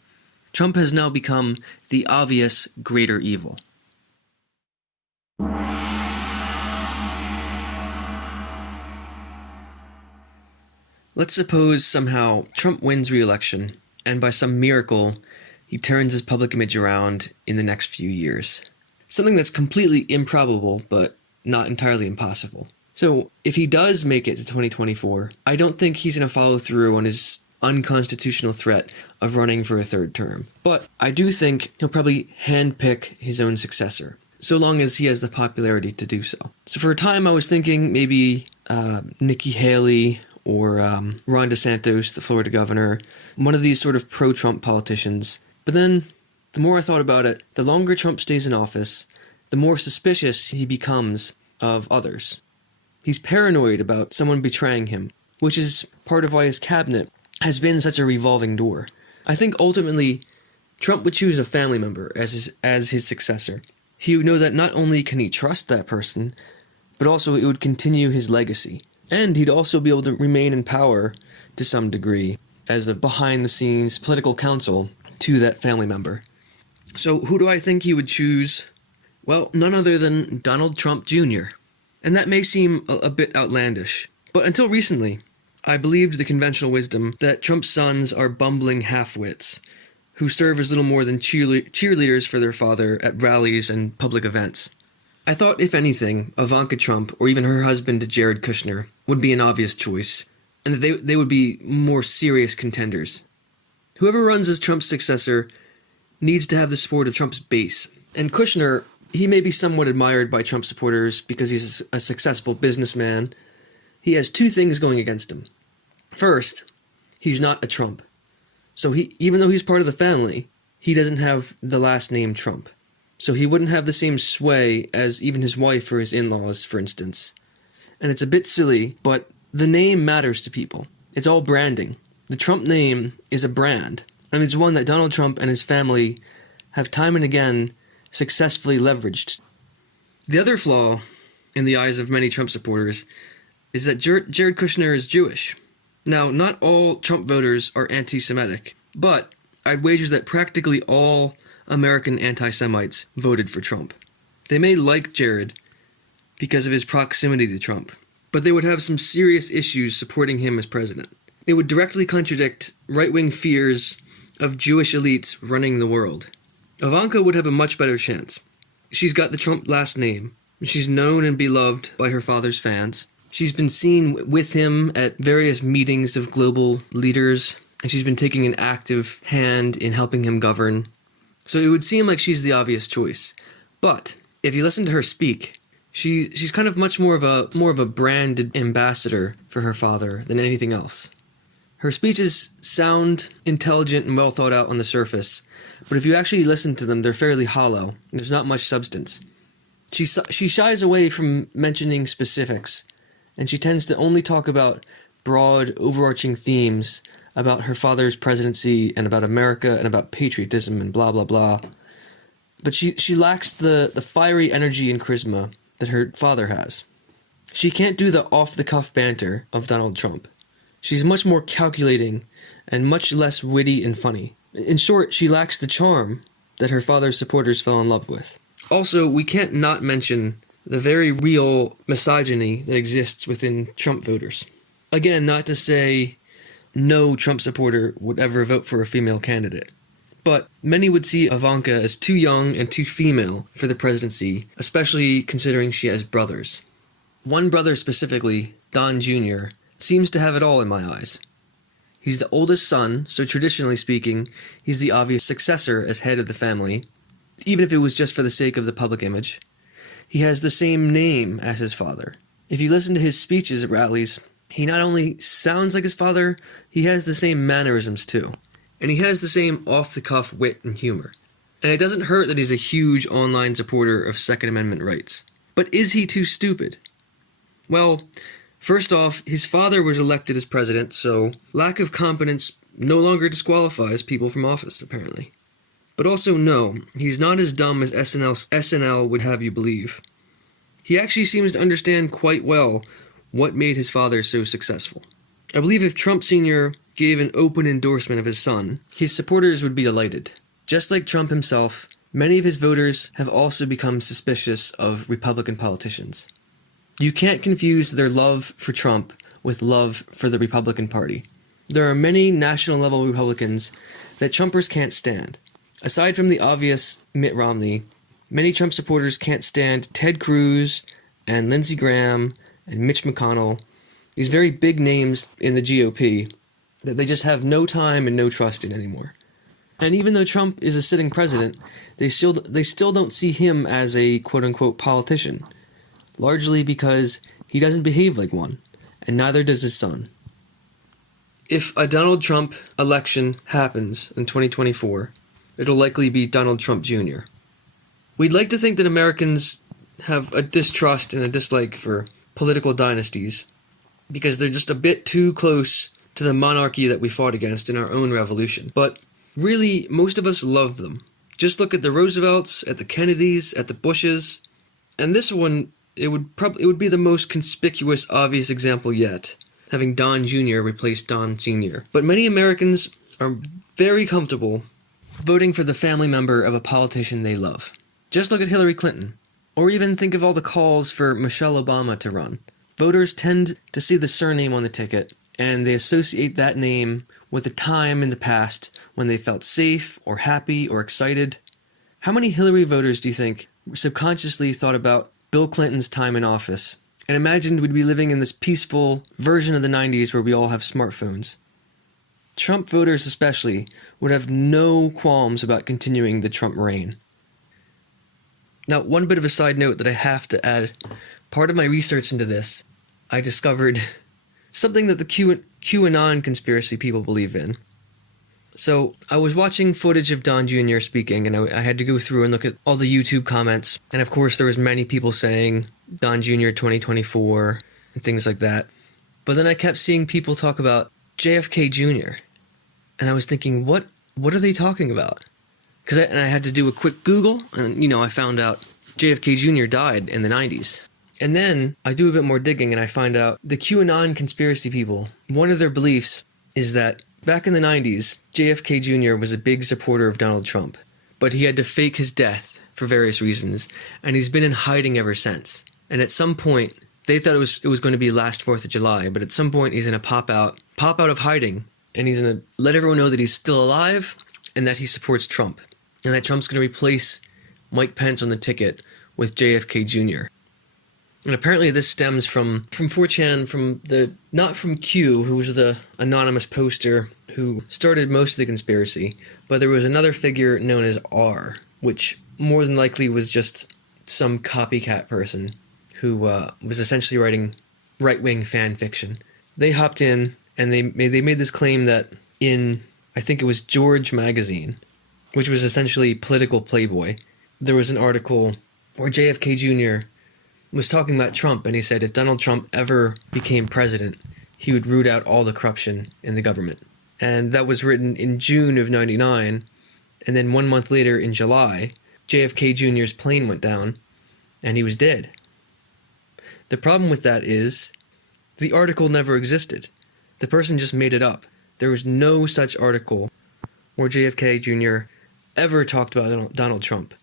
Trump has now become the obvious greater evil. Let's suppose somehow Trump wins re-election, and by some miracle, he turns his public image around in the next few years. Something that's completely improbable, but not entirely impossible. So, if he does make it to 2024, I don't think he's going to follow through on his unconstitutional threat of running for a third term. But I do think he'll probably handpick his own successor, so long as he has the popularity to do so. So for a time I was thinking maybe Nikki Haley or Ron DeSantis, the Florida governor, one of these sort of pro-Trump politicians. But then, the more I thought about it, the longer Trump stays in office, the more suspicious he becomes of others. He's paranoid about someone betraying him, which is part of why his cabinet has been such a revolving door. I think ultimately, Trump would choose a family member as his successor. He would know that not only can he trust that person, but also it would continue his legacy. And he'd also be able to remain in power to some degree as a behind-the-scenes political counsel to that family member. So who do I think he would choose? Well, none other than Donald Trump Jr. And that may seem a bit outlandish, but until recently, I believed the conventional wisdom that Trump's sons are bumbling half-wits who serve as little more than cheerleaders for their father at rallies and public events. I thought, if anything, Ivanka Trump, or even her husband Jared Kushner, would be an obvious choice, and that they would be more serious contenders. Whoever runs as Trump's successor needs to have the support of Trump's base. And Kushner, he may be somewhat admired by Trump supporters because he's a successful businessman. He has two things going against him. First, he's not a Trump. So even though he's part of the family, he doesn't have the last name Trump. So he wouldn't have the same sway as even his wife or his in-laws, for instance. And it's a bit silly, but the name matters to people. It's all branding. The Trump name is a brand, and it's one that Donald Trump and his family have time and again successfully leveraged. The other flaw, in the eyes of many Trump supporters, is that Jared Kushner is Jewish. Now, not all Trump voters are anti-Semitic, but I'd wager that practically all American anti-Semites voted for Trump. They may like Jared because of his proximity to Trump, but they would have some serious issues supporting him as president. It would directly contradict right-wing fears of Jewish elites running the world. Ivanka would have a much better chance. She's got the Trump last name. She's known and beloved by her father's fans. She's been seen with him at various meetings of global leaders and she's been taking an active hand in helping him govern. So it would seem like she's the obvious choice. But if you listen to her speak, she's kind of much more of a branded ambassador for her father than anything else. Her speeches sound intelligent and well thought out on the surface, but if you actually listen to them, they're fairly hollow. There's not much substance. She shies away from mentioning specifics, and she tends to only talk about broad, overarching themes about her father's presidency and about America and about patriotism and blah, blah, blah. But she lacks the fiery energy and charisma that her father has. She can't do the off-the-cuff banter of Donald Trump. She's much more calculating and much less witty and funny. In short, she lacks the charm that her father's supporters fell in love with. Also, we can't not mention the very real misogyny that exists within Trump voters. Again, not to say no Trump supporter would ever vote for a female candidate, but many would see Ivanka as too young and too female for the presidency, especially considering she has brothers. One brother specifically, Don Jr., seems to have it all in my eyes. He's the oldest son, so traditionally speaking, he's the obvious successor as head of the family, even if it was just for the sake of the public image. He has the same name as his father. If you listen to his speeches at rallies, he not only sounds like his father, he has the same mannerisms too. And he has the same off-the-cuff wit and humor. And it doesn't hurt that he's a huge online supporter of Second Amendment rights. But is he too stupid? Well, first off, his father was elected as president, so lack of competence no longer disqualifies people from office, apparently. But also, no, he's not as dumb as SNL would have you believe. He actually seems to understand quite well what made his father so successful. I believe if Trump Sr. gave an open endorsement of his son, his supporters would be delighted. Just like Trump himself, many of his voters have also become suspicious of Republican politicians. You can't confuse their love for Trump with love for the Republican Party. There are many national-level Republicans that Trumpers can't stand. Aside from the obvious Mitt Romney, many Trump supporters can't stand Ted Cruz and Lindsey Graham and Mitch McConnell, these very big names in the GOP that they just have no time and no trust in anymore. And even though Trump is a sitting president, they still don't see him as a quote-unquote politician, largely because he doesn't behave like one, and neither does his son. If a Donald Trump election happens in 2024, it'll likely be Donald Trump Jr. We'd like to think that Americans have a distrust and a dislike for political dynasties because they're just a bit too close to the monarchy that we fought against in our own revolution. But really, most of us love them. Just look at the Roosevelts, at the Kennedys, at the Bushes, and this one, it would be the most conspicuous, obvious example yet, having Don Jr. replace Don Sr. But many Americans are very comfortable voting for the family member of a politician they love. Just look at Hillary Clinton, or even think of all the calls for Michelle Obama to run. Voters tend to see the surname on the ticket, and they associate that name with a time in the past when they felt safe or happy or excited. How many Hillary voters do you think subconsciously thought about Bill Clinton's time in office and imagined we'd be living in this peaceful version of the 90s where we all have smartphones? Trump voters especially would have no qualms about continuing the Trump reign. Now, one bit of a side note that I have to add. Part of my research into this, I discovered something that the QAnon conspiracy people believe in. So I was watching footage of Don Jr. speaking, and I had to go through and look at all the YouTube comments. And of course, there was many people saying Don Jr. 2024 and things like that. But then I kept seeing people talk about JFK Jr. And I was thinking, what are they talking about? Because I had to do a quick Google, and I found out JFK Jr. died in the 90s. And then I do a bit more digging, and I find out the QAnon conspiracy people, one of their beliefs is that back in the 90s, JFK Jr. was a big supporter of Donald Trump, but he had to fake his death for various reasons, and he's been in hiding ever since. And at some point, they thought it was going to be last 4th of July, but at some point he's going to pop out of hiding, and he's going to let everyone know that he's still alive and that he supports Trump, and that Trump's going to replace Mike Pence on the ticket with JFK Jr. And apparently this stems from 4chan, not from Q, who was the anonymous poster who started most of the conspiracy, but there was another figure known as R, which more than likely was just some copycat person who was essentially writing right-wing fan fiction. They hopped in and they made this claim that in, I think it was George magazine, which was essentially political Playboy, there was an article where JFK Jr. was talking about Trump, and he said if Donald Trump ever became president, he would root out all the corruption in the government. And that was written in June of '99, and then 1 month later in July, JFK Jr.'s plane went down, and he was dead. The problem with that is the article never existed. The person just made it up. There was no such article where JFK Jr. ever talked about Donald Trump.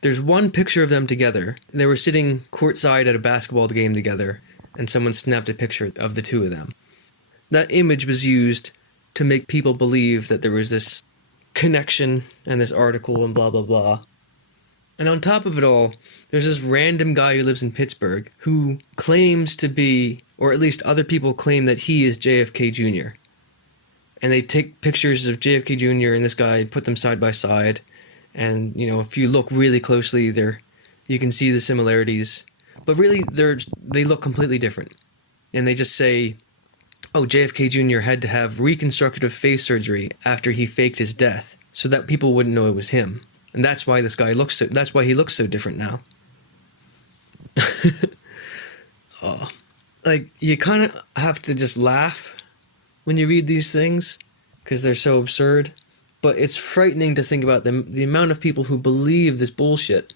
There's one picture of them together. They were sitting courtside at a basketball game together, and someone snapped a picture of the two of them. That image was used to make people believe that there was this connection and this article and blah, blah, blah. And on top of it all, there's this random guy who lives in Pittsburgh who claims to be, or at least other people claim that he is JFK Jr. And they take pictures of JFK Jr. and this guy and put them side by side. And, you know, if you look really closely, you can see the similarities. But really, they look completely different. And they just say, oh, JFK Jr. had to have reconstructive face surgery after he faked his death so that people wouldn't know it was him. And that's why that's why he looks so different now. Like, you kind of have to just laugh when you read these things because they're so absurd. But it's frightening to think about the amount of people who believe this bullshit.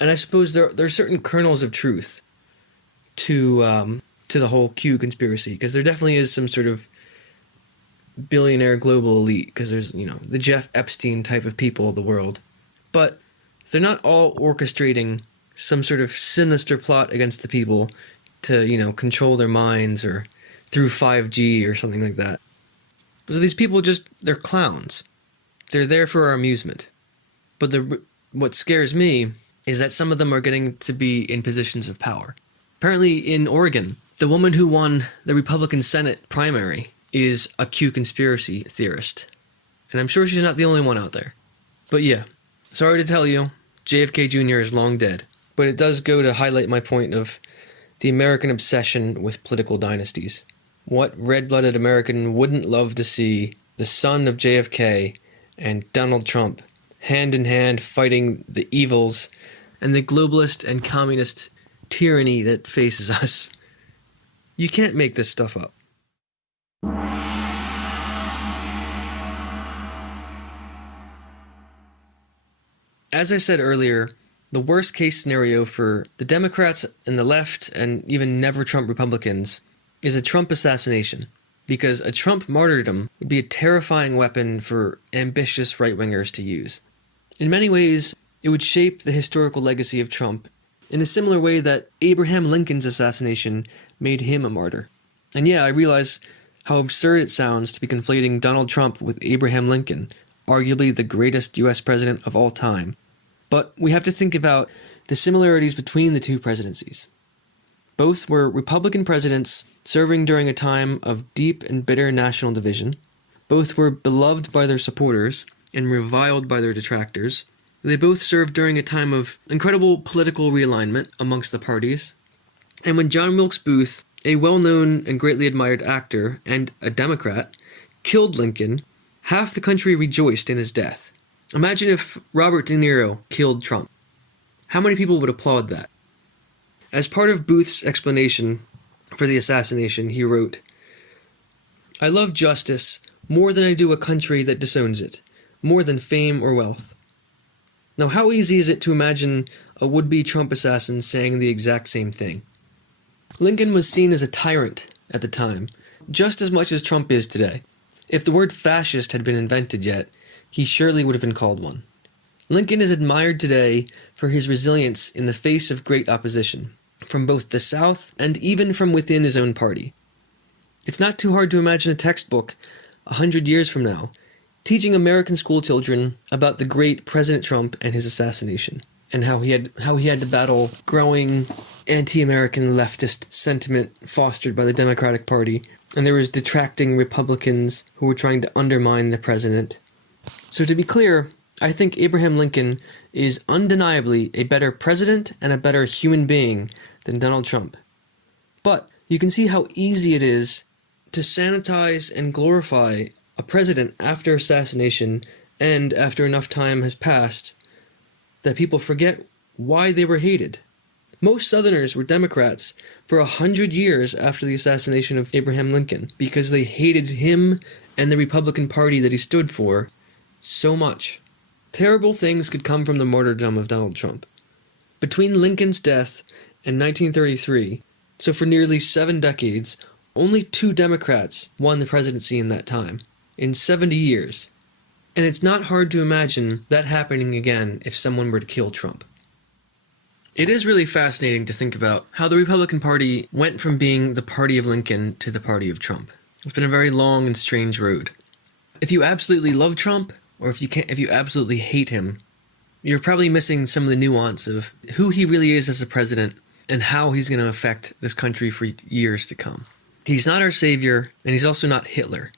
And I suppose there are certain kernels of truth to the whole Q conspiracy, because there definitely is some sort of billionaire global elite, because there's, you know, the Jeff Epstein type of people of the world. But they're not all orchestrating some sort of sinister plot against the people to, you know, control their minds or through 5G or something like that. So these people they're clowns. They're there for our amusement. But what scares me is that some of them are getting to be in positions of power. Apparently in Oregon, the woman who won the Republican Senate primary is a Q conspiracy theorist. And I'm sure she's not the only one out there. But yeah, sorry to tell you, JFK Jr. is long dead. But it does go to highlight my point of the American obsession with political dynasties. What red-blooded American wouldn't love to see the son of JFK and Donald Trump hand in hand fighting the evils and the globalist and communist tyranny that faces us? You can't make this stuff up. As I said earlier, the worst case scenario for the Democrats and the left and even never Trump Republicans is a Trump assassination, because a Trump martyrdom would be a terrifying weapon for ambitious right-wingers to use. In many ways, it would shape the historical legacy of Trump in a similar way that Abraham Lincoln's assassination made him a martyr. And yeah, I realize how absurd it sounds to be conflating Donald Trump with Abraham Lincoln, arguably the greatest US president of all time. But we have to think about the similarities between the two presidencies. Both were Republican presidents serving during a time of deep and bitter national division. Both were beloved by their supporters and reviled by their detractors. They both served during a time of incredible political realignment amongst the parties. And when John Wilkes Booth, a well-known and greatly admired actor and a Democrat, killed Lincoln, half the country rejoiced in his death. Imagine if Robert De Niro killed Trump. How many people would applaud that? As part of Booth's explanation for the assassination, he wrote, "I love justice more than I do a country that disowns it, more than fame or wealth." Now, how easy is it to imagine a would-be Trump assassin saying the exact same thing? Lincoln was seen as a tyrant at the time, just as much as Trump is today. If the word fascist had been invented yet, he surely would have been called one. Lincoln is admired today for his resilience in the face of great opposition, from both the South and even from within his own party. It's not too hard to imagine a textbook 100 years from now teaching American school children about the great President Trump and his assassination. and how he had to battle growing anti-American leftist sentiment fostered by the Democratic Party, and there was detracting Republicans who were trying to undermine the president. So to be clear, I think Abraham Lincoln is undeniably a better president and a better human being than Donald Trump. But you can see how easy it is to sanitize and glorify a president after assassination and after enough time has passed that people forget why they were hated. Most Southerners were Democrats for 100 years after the assassination of Abraham Lincoln because they hated him and the Republican Party that he stood for so much. Terrible things could come from the martyrdom of Donald Trump. Between Lincoln's death and 1933, so for nearly 7 decades, only 2 Democrats won the presidency in that time, in 70 years. And it's not hard to imagine that happening again if someone were to kill Trump. It is really fascinating to think about how the Republican Party went from being the party of Lincoln to the party of Trump. It's been a very long and strange road. If you absolutely love Trump, or if you absolutely hate him, you're probably missing some of the nuance of who he really is as a president and how he's going to affect this country for years to come. He's not our savior, and he's also not Hitler.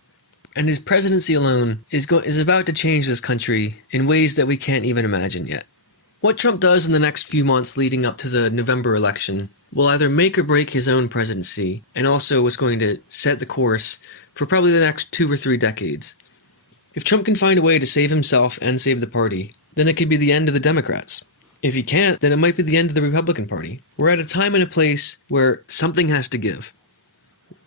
And his presidency alone is about to change this country in ways that we can't even imagine yet. What Trump does in the next few months leading up to the November election will either make or break his own presidency, and also is going to set the course for probably the next 2 or 3 decades. If Trump can find a way to save himself and save the party, then it could be the end of the Democrats. If he can't, then it might be the end of the Republican Party. We're at a time and a place where something has to give.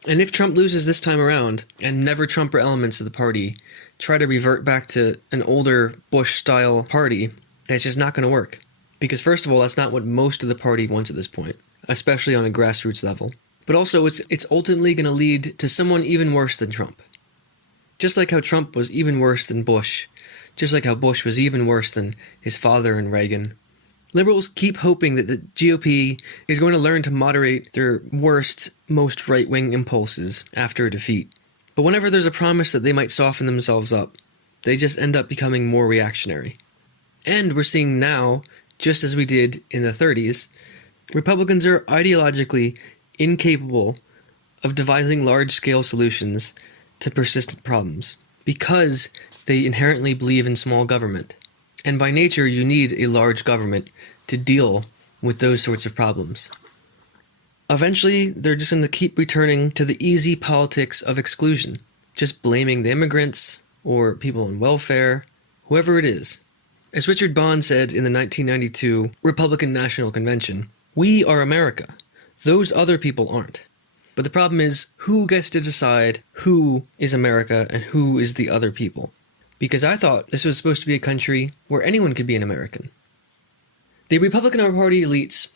And if Trump loses this time around, and never Trumper elements of the party try to revert back to an older Bush-style party, it's just not going to work. Because first of all, that's not what most of the party wants at this point, especially on a grassroots level. But also, it's ultimately going to lead to someone even worse than Trump. Just like how Trump was even worse than Bush, just like how Bush was even worse than his father and Reagan. Liberals keep hoping that the GOP is going to learn to moderate their worst, most right-wing impulses after a defeat. But whenever there's a promise that they might soften themselves up, they just end up becoming more reactionary. And we're seeing now, just as we did in the 30s, Republicans are ideologically incapable of devising large-scale solutions to persistent problems because they inherently believe in small government. And by nature, you need a large government to deal with those sorts of problems. Eventually, they're just going to keep returning to the easy politics of exclusion, just blaming the immigrants or people on welfare, whoever it is. As Richard Bond said in the 1992 Republican National Convention, "We are America. Those other people aren't." But the problem is, who gets to decide who is America and who is the other people? Because I thought this was supposed to be a country where anyone could be an American. The Republican Party elites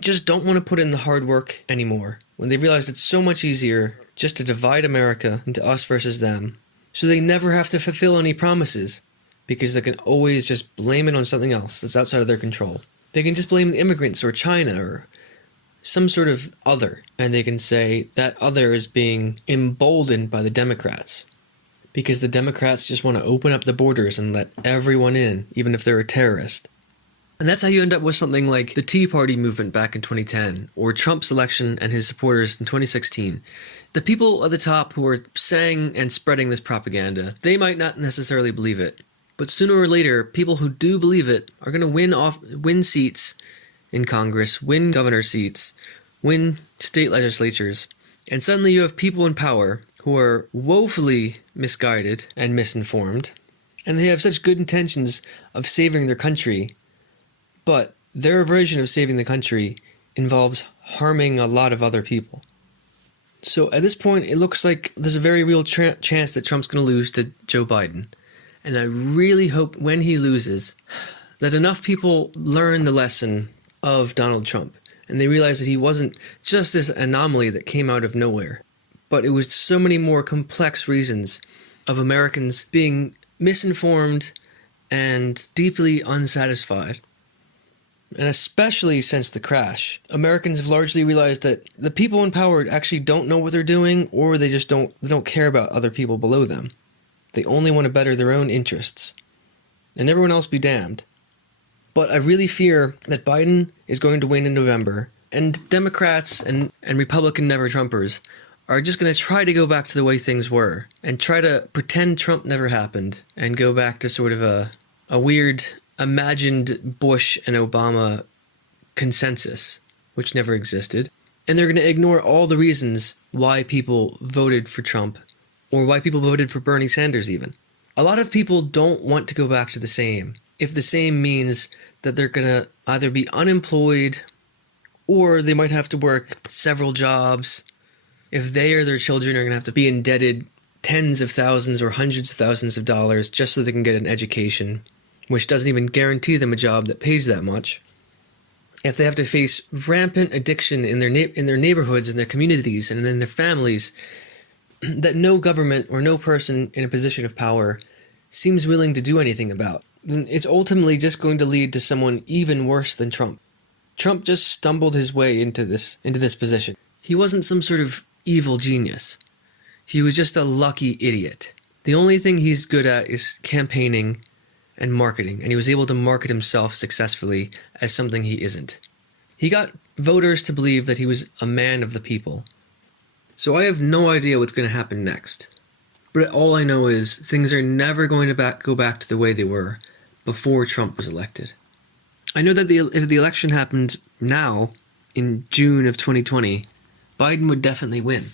just don't want to put in the hard work anymore when they realize it's so much easier just to divide America into us versus them, so they never have to fulfill any promises because they can always just blame it on something else that's outside of their control. They can just blame the immigrants or China or some sort of other, and they can say that other is being emboldened by the Democrats. Because the Democrats just want to open up the borders and let everyone in, even if they're a terrorist. And that's how you end up with something like the Tea Party movement back in 2010, or Trump's election and his supporters in 2016. The people at the top who are saying and spreading this propaganda, they might not necessarily believe it. But sooner or later, people who do believe it are going to win seats in Congress, win governor seats, win state legislatures, and suddenly you have people in power who are woefully misguided and misinformed, and they have such good intentions of saving their country, but their version of saving the country involves harming a lot of other people. So at this point, it looks like there's a very real chance that Trump's going to lose to Joe Biden. And I really hope when he loses that enough people learn the lesson of Donald Trump, and they realize that he wasn't just this anomaly that came out of nowhere, but it was so many more complex reasons of Americans being misinformed and deeply unsatisfied. And especially since the crash, Americans have largely realized that the people in power actually don't know what they're doing, or they don't care about other people below them. They only want to better their own interests. And everyone else be damned. But I really fear that Biden is going to win in November, and Democrats and Republican never-Trumpers are just going to try to go back to the way things were and try to pretend Trump never happened and go back to sort of a weird imagined Bush and Obama consensus, which never existed. And they're going to ignore all the reasons why people voted for Trump or why people voted for Bernie Sanders even. A lot of people don't want to go back to the same, if the same means that they're going to either be unemployed or they might have to work several jobs. If they or their children are going to have to be indebted tens of thousands or hundreds of thousands of dollars just so they can get an education, which doesn't even guarantee them a job that pays that much. If they have to face rampant addiction in their neighborhoods, in their communities, and in their families, that no government or no person in a position of power seems willing to do anything about, then it's ultimately just going to lead to someone even worse than Trump. Trump just stumbled his way into this position. He wasn't some sort of evil genius. He was just a lucky idiot. The only thing he's good at is campaigning and marketing, and he was able to market himself successfully as something he isn't. He got voters to believe that he was a man of the people. So I have no idea what's going to happen next. But all I know is things are never going to go back to the way they were before Trump was elected. I know that if the election happened now, in June of 2020, Biden would definitely win.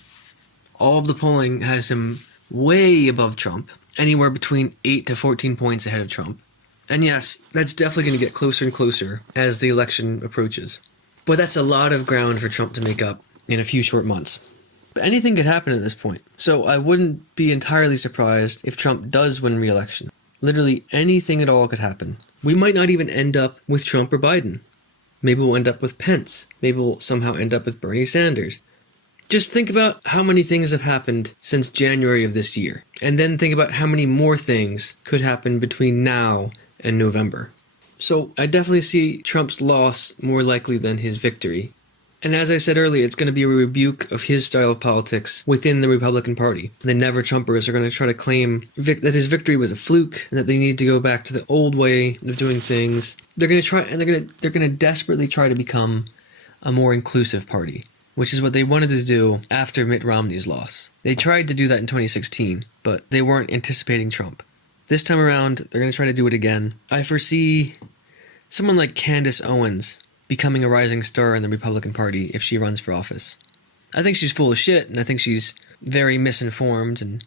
All of the polling has him way above Trump, anywhere between 8 to 14 points ahead of Trump. And yes, that's definitely going to get closer and closer as the election approaches. But that's a lot of ground for Trump to make up in a few short months. But anything could happen at this point. So I wouldn't be entirely surprised if Trump does win re-election. Literally anything at all could happen. We might not even end up with Trump or Biden. Maybe we'll end up with Pence. Maybe we'll somehow end up with Bernie Sanders. Just think about how many things have happened since January of this year. And then think about how many more things could happen between now and November. So I definitely see Trump's loss more likely than his victory. And as I said earlier, it's going to be a rebuke of his style of politics within the Republican Party. The never-Trumpers are going to try to claim that his victory was a fluke and that they need to go back to the old way of doing things. They're going to try, and they're going to desperately try to become a more inclusive party, which is what they wanted to do after Mitt Romney's loss. They tried to do that in 2016, but they weren't anticipating Trump. This time around, they're going to try to do it again. I foresee someone like Candace Owens becoming a rising star in the Republican Party if she runs for office. I think she's full of shit, and I think she's very misinformed, and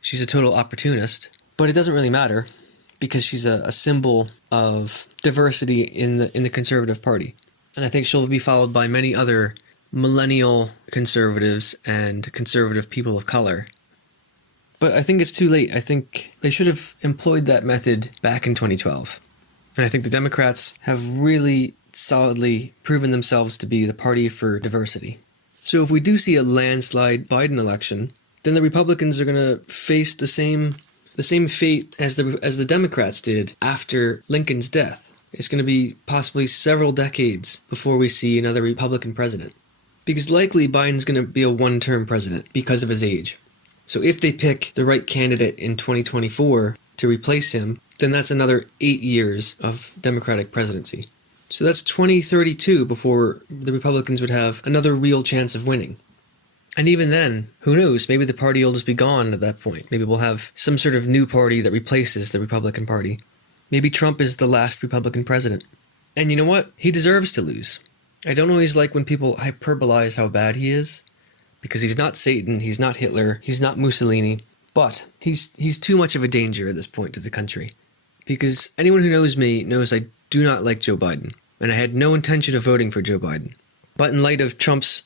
she's a total opportunist. But it doesn't really matter, because she's a symbol of diversity in the Conservative Party. And I think she'll be followed by many other millennial conservatives and conservative people of color. But I think it's too late. I think they should have employed that method back in 2012. And I think the Democrats have really solidly proven themselves to be the party for diversity. So if we do see a landslide Biden election, then the Republicans are going to face the same fate as the Democrats did after Lincoln's death. It's going to be possibly several decades before we see another Republican president. Because likely Biden's going to be a one-term president because of his age. So if they pick the right candidate in 2024 to replace him, then that's another 8 years of Democratic presidency. So that's 2032 before the Republicans would have another real chance of winning. And even then, who knows, maybe the party will just be gone at that point. Maybe we'll have some sort of new party that replaces the Republican Party. Maybe Trump is the last Republican president. And you know what? He deserves to lose. I don't always like when people hyperbolize how bad he is, because he's not Satan, he's not Hitler, he's not Mussolini, but he's too much of a danger at this point to the country. Because anyone who knows me knows I do not like Joe Biden, and I had no intention of voting for Joe Biden. But in light of Trump's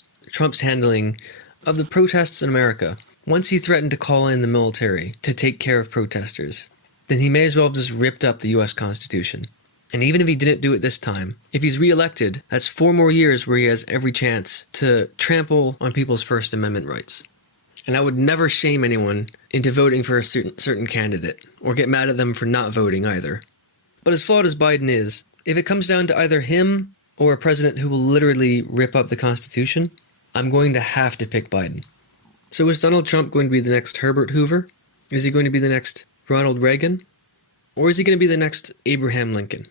handling of the protests in America, once he threatened to call in the military to take care of protesters, then he may as well have just ripped up the U.S. Constitution. And even if he didn't do it this time, if he's reelected, that's 4 more years where he has every chance to trample on people's First Amendment rights. And I would never shame anyone into voting for a certain candidate, or get mad at them for not voting either. But as flawed as Biden is, if it comes down to either him or a president who will literally rip up the Constitution, I'm going to have to pick Biden. So is Donald Trump going to be the next Herbert Hoover? Is he going to be the next Ronald Reagan? Or is he going to be the next Abraham Lincoln?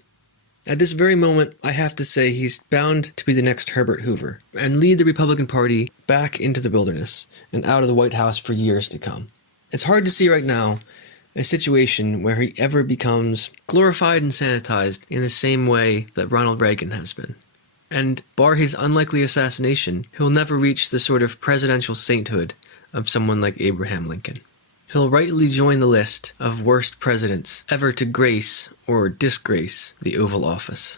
At this very moment, I have to say he's bound to be the next Herbert Hoover and lead the Republican Party back into the wilderness and out of the White House for years to come. It's hard to see right now a situation where he ever becomes glorified and sanitized in the same way that Ronald Reagan has been. And bar his unlikely assassination, he'll never reach the sort of presidential sainthood of someone like Abraham Lincoln. He'll rightly join the list of worst presidents ever to grace or disgrace the Oval Office.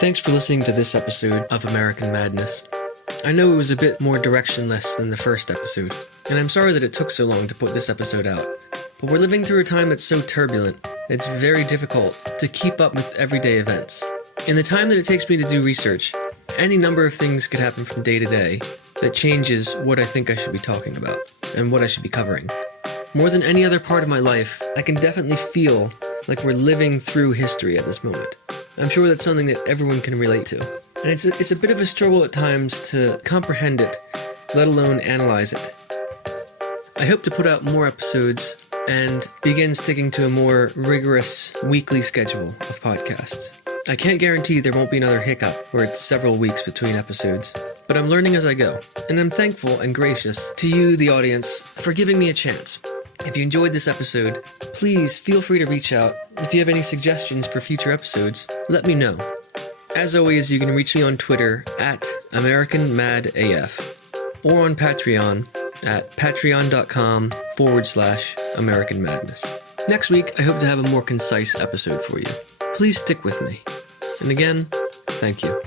Thanks for listening to this episode of American Madness. I know it was a bit more directionless than the first episode, and I'm sorry that it took so long to put this episode out. But we're living through a time that's so turbulent, it's very difficult to keep up with everyday events. In the time that it takes me to do research, any number of things could happen from day to day that changes what I think I should be talking about, and what I should be covering. More than any other part of my life, I can definitely feel like we're living through history at this moment. I'm sure that's something that everyone can relate to. And it's a bit of a struggle at times to comprehend it, let alone analyze it. I hope to put out more episodes and begin sticking to a more rigorous weekly schedule of podcasts. I can't guarantee there won't be another hiccup where it's several weeks between episodes, but I'm learning as I go. And I'm thankful and gracious to you, the audience, for giving me a chance. If you enjoyed this episode, please feel free to reach out. If you have any suggestions for future episodes, let me know. As always, you can reach me on Twitter at AmericanMadAF or on Patreon at patreon.com/American Madness. Next week, I hope to have a more concise episode for you. Please stick with me. And again, thank you.